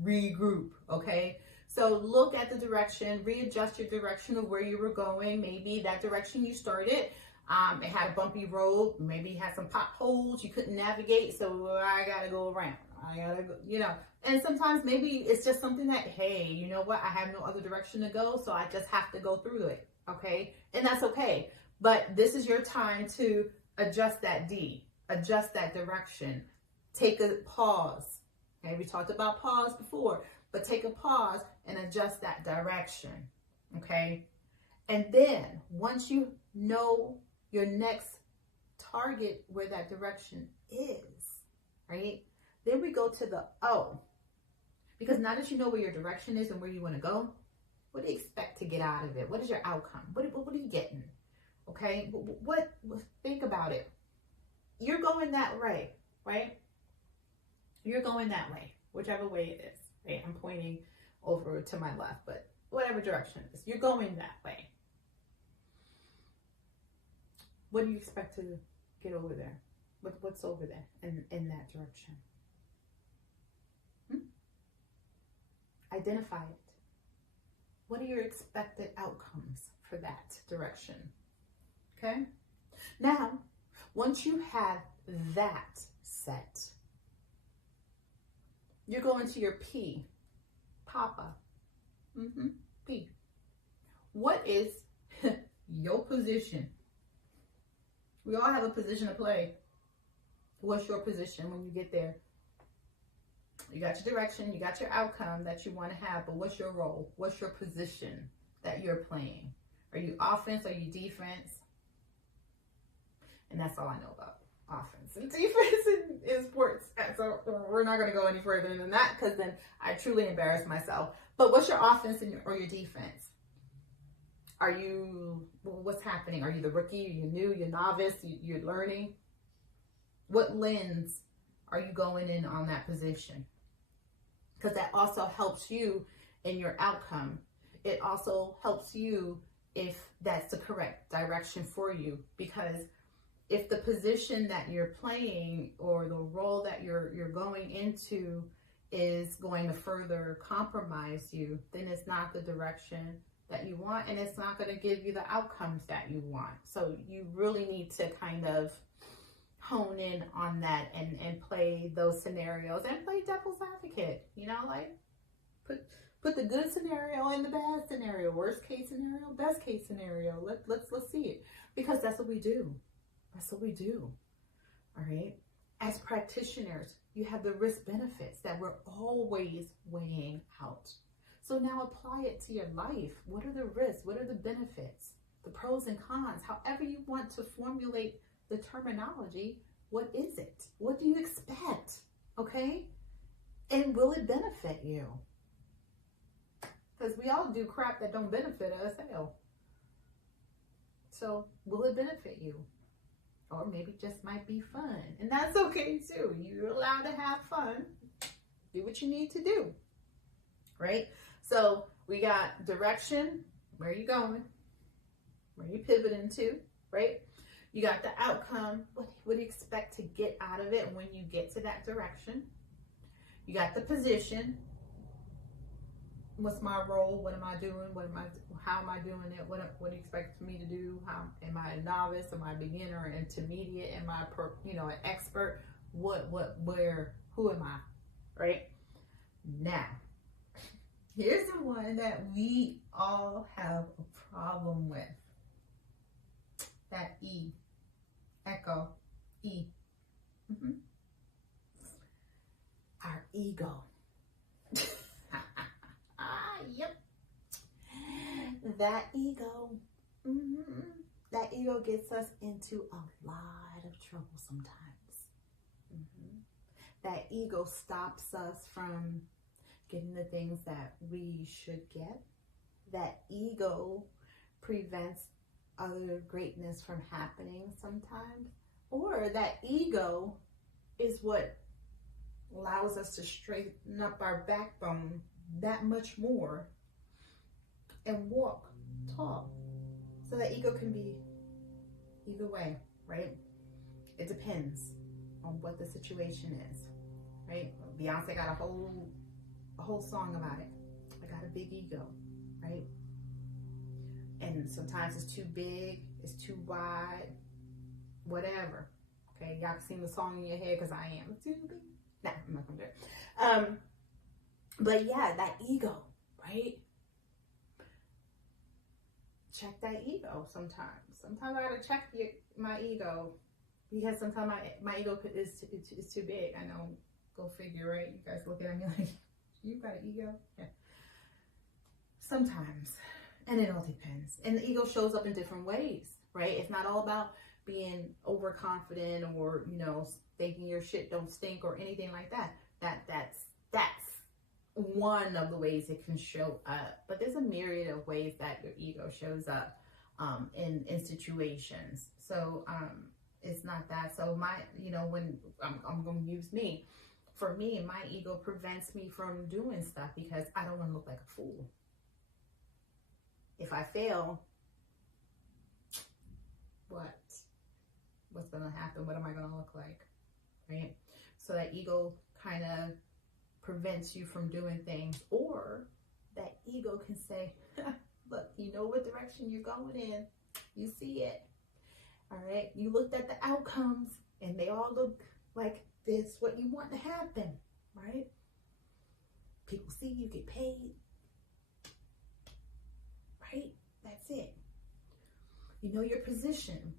regroup, okay? So look at the direction, readjust your direction of where you were going. Maybe that direction you started, it had a bumpy road, maybe it had some potholes you couldn't navigate, so I gotta go around. I gotta go, and sometimes maybe it's just something that, hey, you know what, I have no other direction to go, so I just have to go through it, okay? And that's okay, but this is your time to adjust that D. Adjust that direction. Take a pause. Okay, we talked about pause before, but take a pause and adjust that direction. Okay, and then once you know your next target, where that direction is, right? Then we go to the O, because now that you know where your direction is and where you want to go, what do you expect to get out of it? What is your outcome? What are you getting? Okay, what think about it. You're going that way, right? You're going that way, whichever way it is, right? I'm pointing over to my left, but whatever direction it is, you're going that way. What do you expect to get over there? What's over there in that direction? Identify it. What are your expected outcomes for that direction? Okay? Now, once you have that set, you're going to your P, Papa. P. What is your position? We all have a position to play. What's your position when you get there? You got your direction, you got your outcome that you want to have, but what's your role? What's your position that you're playing? Are you offense? Are you defense? And that's all I know about offense and defense in sports. So we're not going to go any further than that, because then I truly embarrass myself. But what's your offense or your defense? Are you, what's happening? Are you the rookie? Are you new? You're novice? You're learning? What lens are you going in on that position? Because that also helps you in your outcome. It also helps you if that's the correct direction for you, because if the position that you're playing or the role that you're going into is going to further compromise you, then it's not the direction that you want, and it's not going to give you the outcomes that you want. So you really need to kind of hone in on that and play those scenarios and play devil's advocate, you know, like put the good scenario and the bad scenario, worst case scenario, best case scenario. Let's see it, because that's what we do. That's what we do. All right. As practitioners, you have the risk benefits that we're always weighing out. So now apply it to your life. What are the risks? What are the benefits? The pros and cons, however you want to formulate the terminology. What is it? What do you expect? Okay? And will it benefit you? Because we all do crap that don't benefit us. Hell. So will it benefit you? Or maybe just might be fun. And that's okay too. You're allowed to have fun. Do what you need to do. Right? So we got direction. Where are you going? Where are you pivoting to? Right? You got the outcome. What do you expect to get out of it when you get to that direction? You got the position. What's my role? What am I doing? How am I doing it? What do you expect me to do? How am I a novice? Am I a beginner? Or intermediate? Am I an expert? Where? Who am I? Right? Now, here's the one that we all have a problem with. That E. Echo. E. Our ego. Yep. That ego. That ego gets us into a lot of trouble sometimes. That ego stops us from getting the things that we should get. That ego prevents other greatness from happening sometimes. Or that ego is what allows us to straighten up our backbone that much more and talk. So that ego can be either way, right? It depends on what the situation is, right? Beyonce got a whole song about it. I got a big ego, right? And sometimes it's too big, it's too wide, whatever. Okay, y'all can sing the song in your head because I am too big. Nah, I'm not gonna do it. But yeah, that ego, right? Check that ego sometimes. Sometimes I gotta check my ego, because sometimes my ego is too big. I know, go figure, right? You guys looking at me like, you got an ego? Yeah. Sometimes, and it all depends. And the ego shows up in different ways, right? It's not all about being overconfident or, thinking your shit don't stink or anything like that. That's one of the ways it can show up. But there's a myriad of ways that your ego shows up in situations. So it's not that. So when I'm going to use me. For me, my ego prevents me from doing stuff because I don't want to look like a fool. If I fail, what's going to happen? What am I going to look like? Right? So that ego kind of prevents you from doing things. Or that ego can say, look, you know what direction you're going in. You see it. All right? You looked at the outcomes and they all look like this, what you want to happen, right? People see you get paid. Right? That's it. You know your position.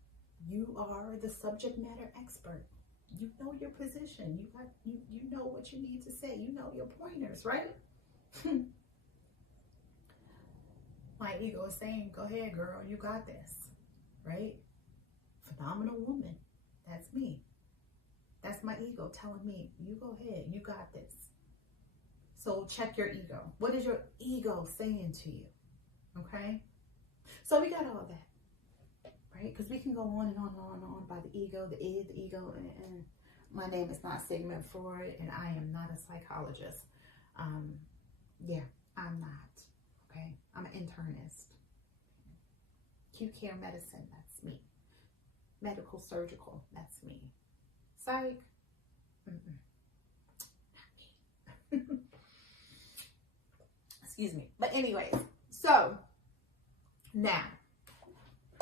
You are the subject matter expert. You know your position. You know what you need to say. You know your pointers, right? My ego is saying, go ahead, girl, you got this, right? Phenomenal woman. That's me. That's my ego telling me, you go ahead, you got this. So check your ego. What is your ego saying to you? Okay? So we got all that, right? Because we can go on and on and on and on by the ego, the ego, and my name is not Sigmund Freud, and I am not a psychologist. Yeah, I'm not, okay? I'm an internist. Acute care medicine, that's me. Medical surgical, that's me. Psych, not me. Excuse me. But anyways, so now,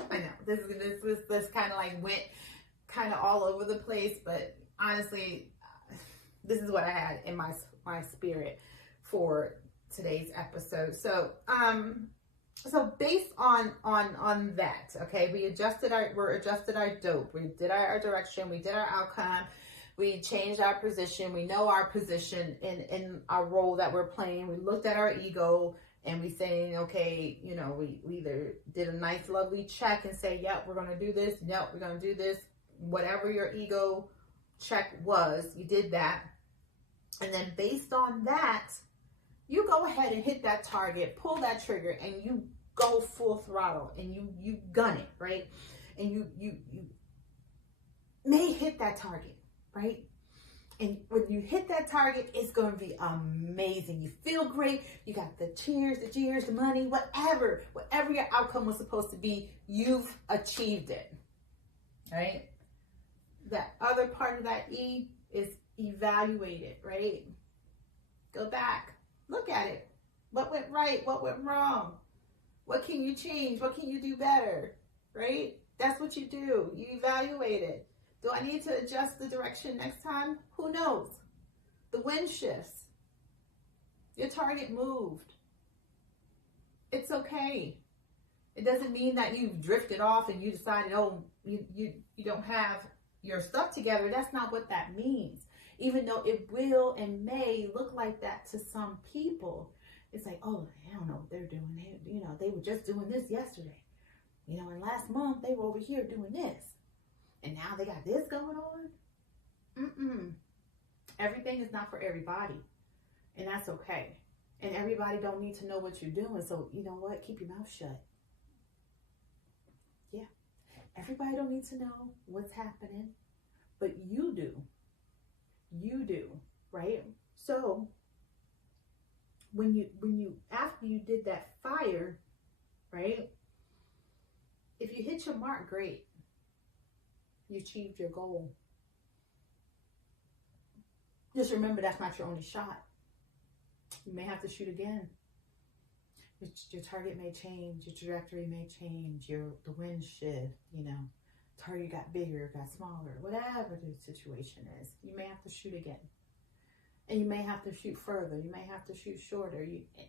I know this kind of like went kind of all over the place, but honestly, this is what I had in my spirit for today's episode. So, so based on that, okay, we adjusted our dope, we did our direction, we did our outcome, we changed our position, we know our position in our role that we're playing. We looked at our ego and we saying, okay, you know, we either did a nice lovely check and say, yep, we're going to do this, yep, we're going to do this, whatever your ego check was, you did that. And then based on that, you go ahead and hit that target, pull that trigger, and you go full throttle and you gun it, right? And you may hit that target, right? And when you hit that target, it's going to be amazing. You feel great. You got the cheers, the jeers, the money, whatever your outcome was supposed to be, you've achieved it, right? That other part of that E is evaluate it, right? Go back, look at it. What went right? What went wrong? What can you change? What can you do better, right? That's what you do. You evaluate it. Do I need to adjust the direction next time? Who knows? The wind shifts. Your target moved. It's okay. It doesn't mean that you've drifted off and you decided, oh, you don't have your stuff together. That's not what that means. Even though it will and may look like that to some people. It's like, oh, I don't know what they're doing. They were just doing this yesterday. And last month they were over here doing this. And now they got this going on. Everything is not for everybody. And that's okay. And everybody don't need to know what you're doing. So you know what? Keep your mouth shut. Yeah. Everybody don't need to know what's happening. But you do. You do. Right? So when you after you did that fire, right? If you hit your mark, great. You achieved your goal. Just remember that's not your only shot. You may have to shoot again. Your target may change, your trajectory may change, the wind shift, target got bigger, got smaller, whatever the situation is. You may have to shoot again. And you may have to shoot further. You may have to shoot shorter.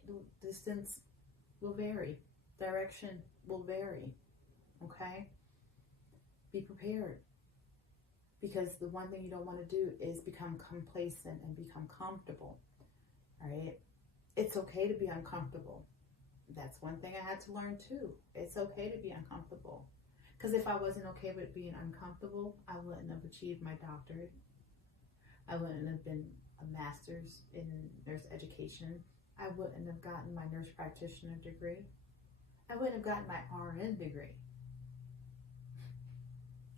The distance will vary. Direction will vary. Okay? Be prepared. Because the one thing you don't want to do is become complacent and become comfortable. All right? It's okay to be uncomfortable. That's one thing I had to learn too. It's okay to be uncomfortable. Because if I wasn't okay with being uncomfortable, I wouldn't have achieved my doctorate. I wouldn't have been a master's in nurse education. I wouldn't have gotten my nurse practitioner degree. I wouldn't have gotten my RN degree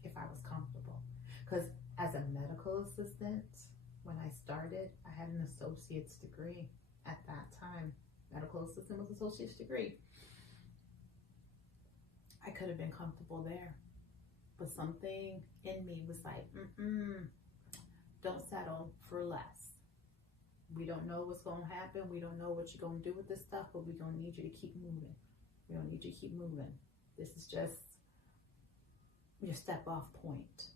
if I was comfortable. Because as a medical assistant, when I started, I had an associate's degree at that time. Medical assistant was associate's degree. I could have been comfortable there. But something in me was like, don't settle for less. We don't know what's going to happen. We don't know what you're going to do with this stuff, but we're going to need you to keep moving. We don't need you to keep moving. This is just your step off point.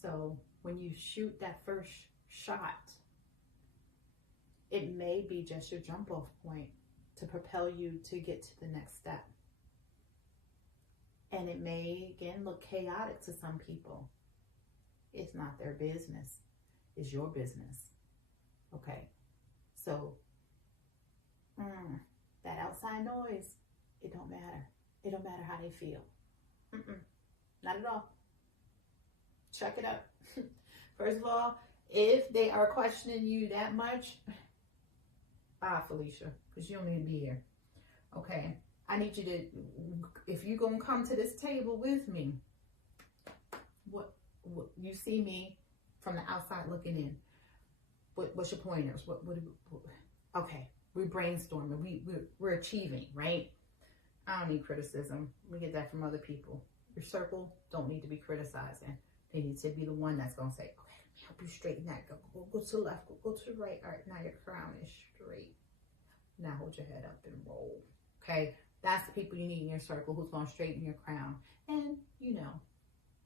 So when you shoot that first shot, it may be just your jump off point to propel you to get to the next step. And it may, again, look chaotic to some people. It's not their business. It's your business. Okay? So, that outside noise, it don't matter. It don't matter how they feel. Not at all. Check it out. First of all, if they are questioning you that much, bye, Felicia, because you don't need to be here. Okay? I need you to, if you're going to come to this table with me, what you see me from the outside looking in. What's your pointers? Okay, we're brainstorming. We're achieving, right? I don't need criticism. We get that from other people. Your circle don't need to be criticizing. They need to be the one that's going to say, okay, let me help you straighten that. Go to the left, go to the right. All right, now your crown is straight. Now hold your head up and roll. Okay, that's the people you need in your circle who's going to straighten your crown. And,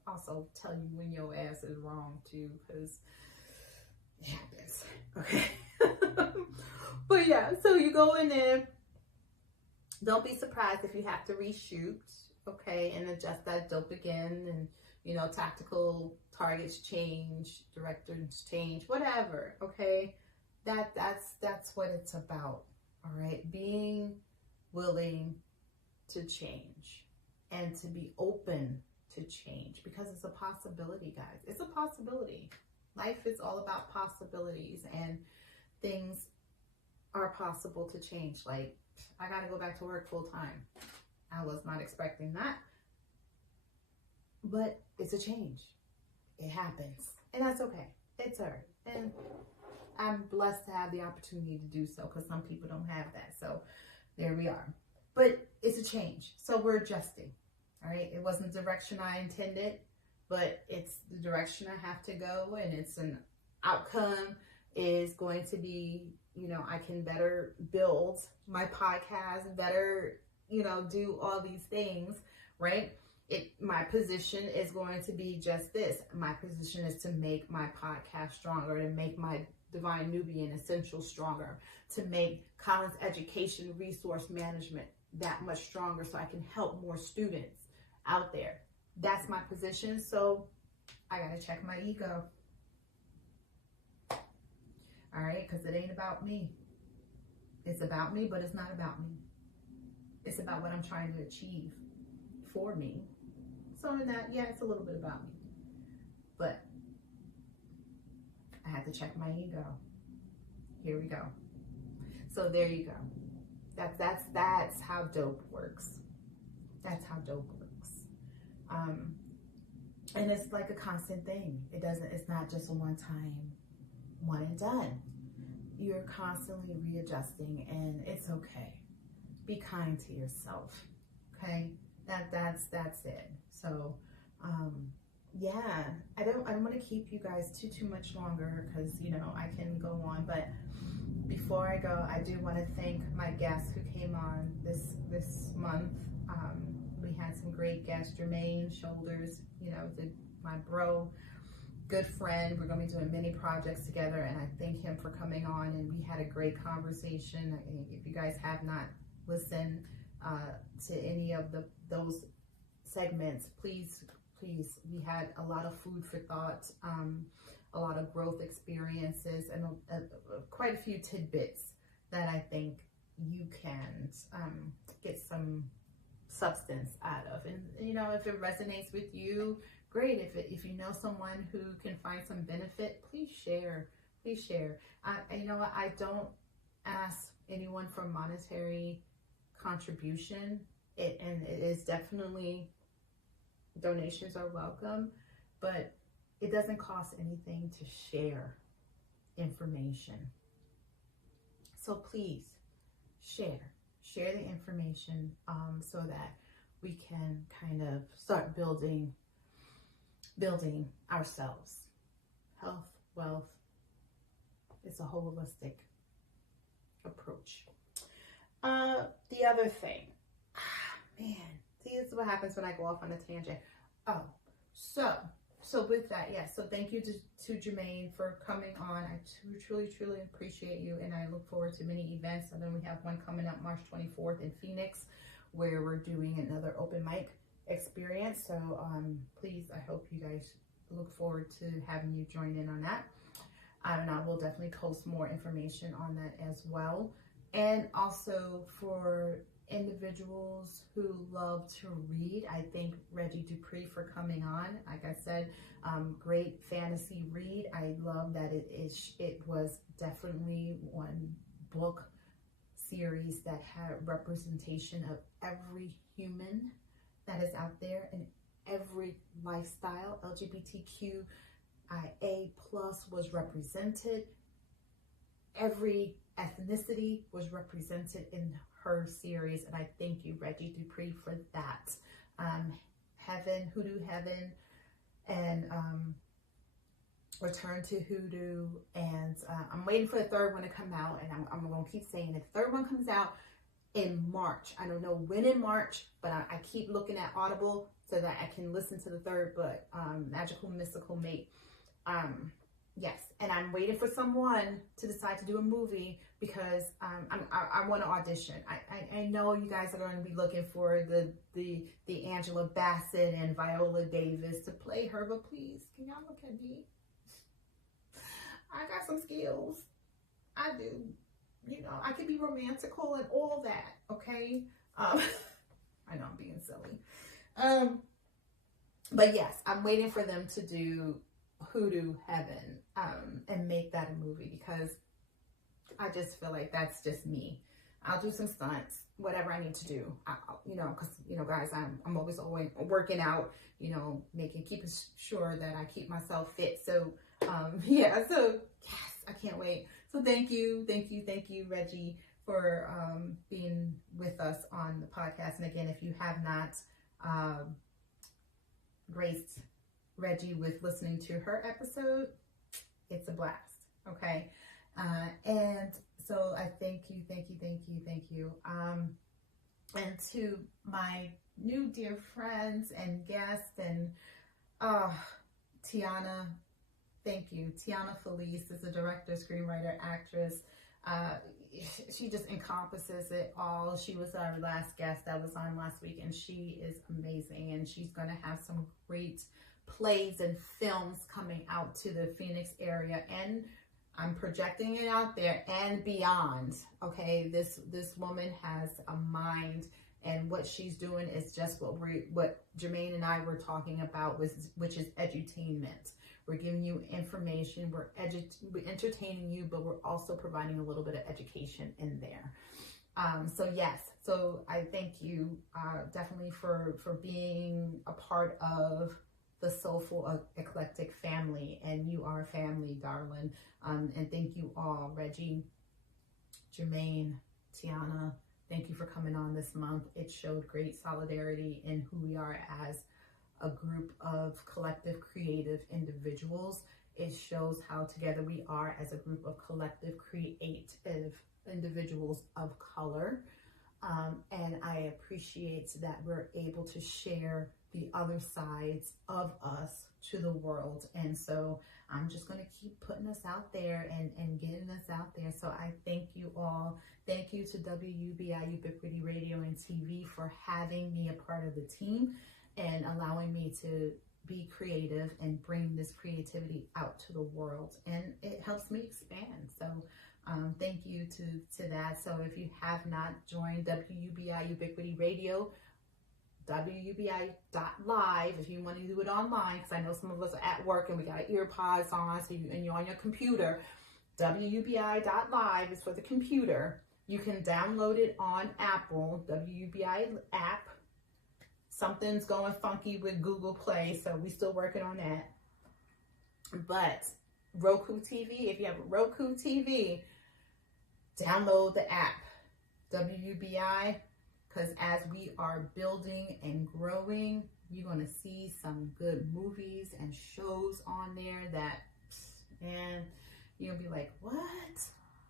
also tell you when your ass is wrong too, because it happens. Okay. But yeah, so you go in there. Don't be surprised if you have to reshoot, okay, and adjust that dope again, and tactical targets change, directors change, whatever, okay. That's what it's about. All right, being willing to change and to be open to change, because it's a possibility, guys. It's a possibility. Life is all about possibilities, and things are possible to change. Like, I got to go back to work full time. I was not expecting that, but it's a change. It happens, and that's okay. It's her, and I'm blessed to have the opportunity to do so, because some people don't have that. So there we are. But it's a change, so we're adjusting. All right, it wasn't the direction I intended, but it's the direction I have to go, and it's an outcome is going to be, I can better build my podcast, better, do all these things, right? My position is going to be just this. My position is to make my podcast stronger, to make my Divine Nubian Essential stronger, to make Collins Education Resource Management that much stronger, so I can help more students out there. That's my position. So I got to check my ego. All right, because it ain't about me. It's about me, but it's not about me. It's about what I'm trying to achieve for me. So in that, yeah, it's a little bit about me. But I had to check my ego. Here we go. So there you go. That's how dope works. That's how dope works. And it's like a constant thing. It's not just a one time, one and done. You're constantly readjusting, and it's okay. Be kind to yourself. Okay? That's it. So yeah, I don't want to keep you guys too much longer, because I can go on, but before I go, I do want to thank my guests who came on this month. We had some great guests. Jermaine Shoulders, my bro, good friend. We're going to be doing many projects together, and I thank him for coming on, and we had a great conversation. If you guys have not listened to any of those segments, please, we had a lot of food for thought, a lot of growth experiences, and quite a few tidbits that I think you can get some substance out of. And if it resonates with you, great. If you know someone who can find some benefit, please share. I don't ask anyone for monetary contribution. It is definitely, donations are welcome, but it doesn't cost anything to share information. So please share the information, so that we can kind of start building ourselves. Health, wealth, it's a holistic approach. The other thing, man, see, this is what happens when I go off on a tangent. Oh, so with that, yes. So thank you to Jermaine for coming on. I truly appreciate you, and I look forward to many events. And then we have one coming up March 24th in Phoenix, where we're doing another open mic experience. So please, I hope you guys look forward to having you join in on that. And I will definitely post more information on that as well. And also for individuals who love to read, I thank Reggie Dupree for coming on. Like I said, great fantasy read. I love that it was definitely one book series that had representation of every human that is out there, and every lifestyle. LGBTQIA+ was represented. Every ethnicity was represented in her series, and I thank you, Reggie Dupree, for that. Hoodoo Heaven, and Return to Hoodoo, and I'm waiting for the third one to come out, and I'm going to keep saying, if the third one comes out, in March. I don't know when in March, but I keep looking at Audible so that I can listen to the third book, Magical Mystical Mate. Yes, and I'm waiting for someone to decide to do a movie because I want to audition. I know you guys are going to be looking for the Angela Bassett and Viola Davis to play her, but please, can y'all look at me? I got some skills. I do. You know, I can be romantical and all that, okay? I know I'm being silly. But yes, I'm waiting for them to do Hoodoo Heaven and make that a movie because I just feel like that's just me. I'll do some stunts, whatever I need to do. You know, because, you know, guys, I'm always working out, you know, keeping sure that I keep myself fit. So, yeah, so yes, I can't wait. So thank you, Reggie, for being with us on the podcast. And again, if you have not graced Reggie with listening to her episode, it's a blast. Okay. And so I thank you. And to my new dear friends and guests and Tiana, thank you. Tiana Felice is a director, screenwriter, actress. She just encompasses it all. She was our last guest that was on last week, and she is amazing. And she's going to have some great plays and films coming out to the Phoenix area, and I'm projecting it out there and beyond. Okay, this woman has a mind, and what she's doing is just what Jermaine and I were talking about, which is edutainment. We're giving you information, we're entertaining you, but we're also providing a little bit of education in there. So yes, so I thank you definitely for being a part of the Soulful Eclectic family, and you are family, darling. And thank you all, Reggie, Jermaine, Tiana. Thank you for coming on this month. It showed great solidarity in who we are as a group of collective creative individuals. It shows how together we are as a group of collective creative individuals of color. And I appreciate that we're able to share the other sides of us to the world. And so I'm just going to keep putting us out there and getting us out there. So I thank you all. Thank you to WUBI Ubiquity Radio and TV for having me a part of the team and allowing me to be creative and bring this creativity out to the world. And it helps me expand. So thank you to that. So if you have not joined WUBI Ubiquity Radio, WUBI.live, if you want to do it online, because I know some of us are at work and we got ear pods on, so and you're on your computer. WUBI.live is for the computer. You can download it on Apple, WUBI app. Something's going funky with Google Play, so we're still working on that. But Roku TV, if you have a Roku TV, download the app, WUBI, because as we are building and growing, you're going to see some good movies and shows on there that, and you'll be like, what?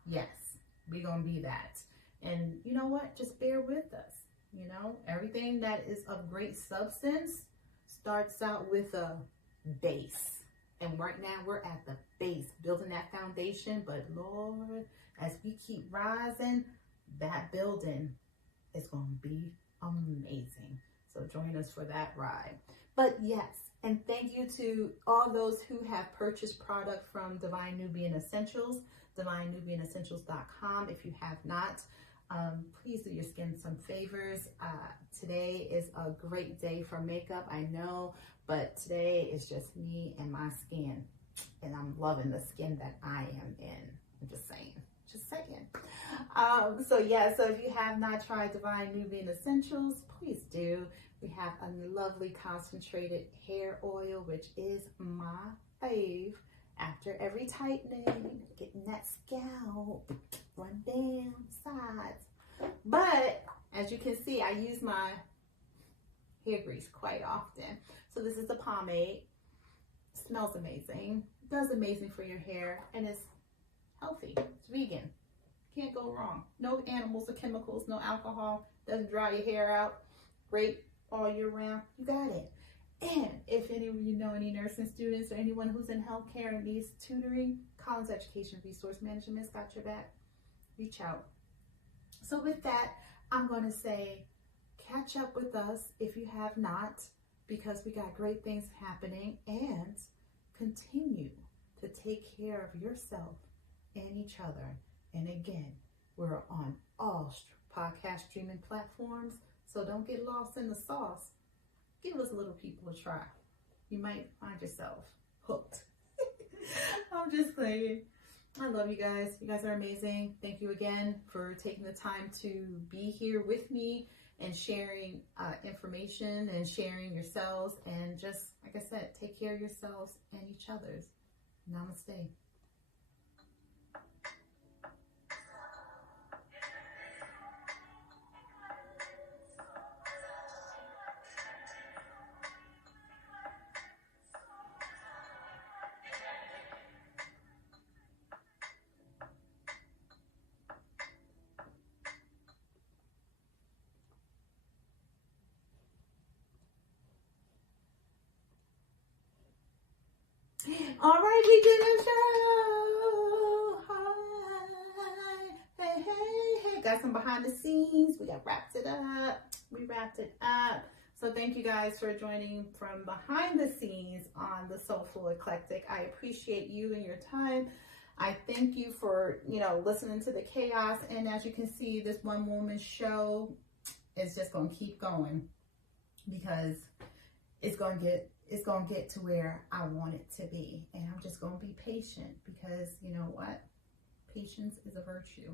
Yes, we're going to be that. And you know what? Just bear with us. You know, everything that is of great substance starts out with a base. And right now we're at the base, building that foundation. But Lord, as we keep rising, that building is going to be amazing. So join us for that ride. But yes, and thank you to all those who have purchased product from Divine Nubian Essentials, divinenubianessentials.com. If you have not, please do your skin some favors. Today is a great day for makeup, I know, but today is just me and my skin, and I'm loving the skin that I am in. I'm just saying. So yeah, so if you have not tried Divine Nubian Essentials, please do. We have a lovely concentrated hair oil, which is my fave. After every tightening, getting that scalp run down sides. But as you can see, I use my hair grease quite often. So this is the pomade. Smells amazing. Does amazing for your hair, and it's healthy. It's vegan. Can't go wrong. No animals or chemicals, no alcohol. Doesn't dry your hair out. Great all year round. You got it. And if any of you know any nursing students or anyone who's in healthcare and needs tutoring, Collins Education Resource Management's got your back. Reach out. So with that, I'm going to say catch up with us if you have not, because we got great things happening, and continue to take care of yourself and each other. And again, we're on all podcast streaming platforms, so don't get lost in the sauce. Give us little people a try. You might find yourself hooked. I'm just saying. I love you guys. You guys are amazing. Thank you again for taking the time to be here with me and sharing information and sharing yourselves. And just, like I said, take care of yourselves and each other's. Namaste. All right, we did a show. Hi. Hey, hey, hey. Got some behind the scenes. We wrapped it up. So thank you guys for joining from behind the scenes on the Soulful Eclectic. I appreciate you and your time. I thank you for, listening to the chaos. And as you can see, this one woman show is just going to keep going, because it's going to get to where I want it to be. And I'm just going to be patient, because you know what? Patience is a virtue,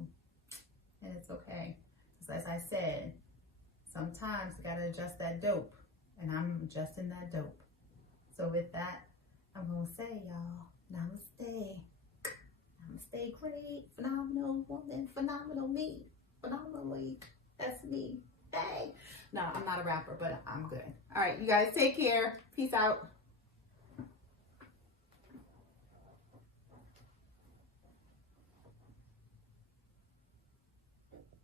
and it's okay. Because as I said, sometimes you got to adjust that dope, and I'm adjusting that dope. So with that, I'm going to say, y'all, namaste. Namaste, great, phenomenal woman, phenomenal me, phenomenally, that's me. Hey. No, I'm not a rapper, but I'm good. All right, you guys take care. Peace out.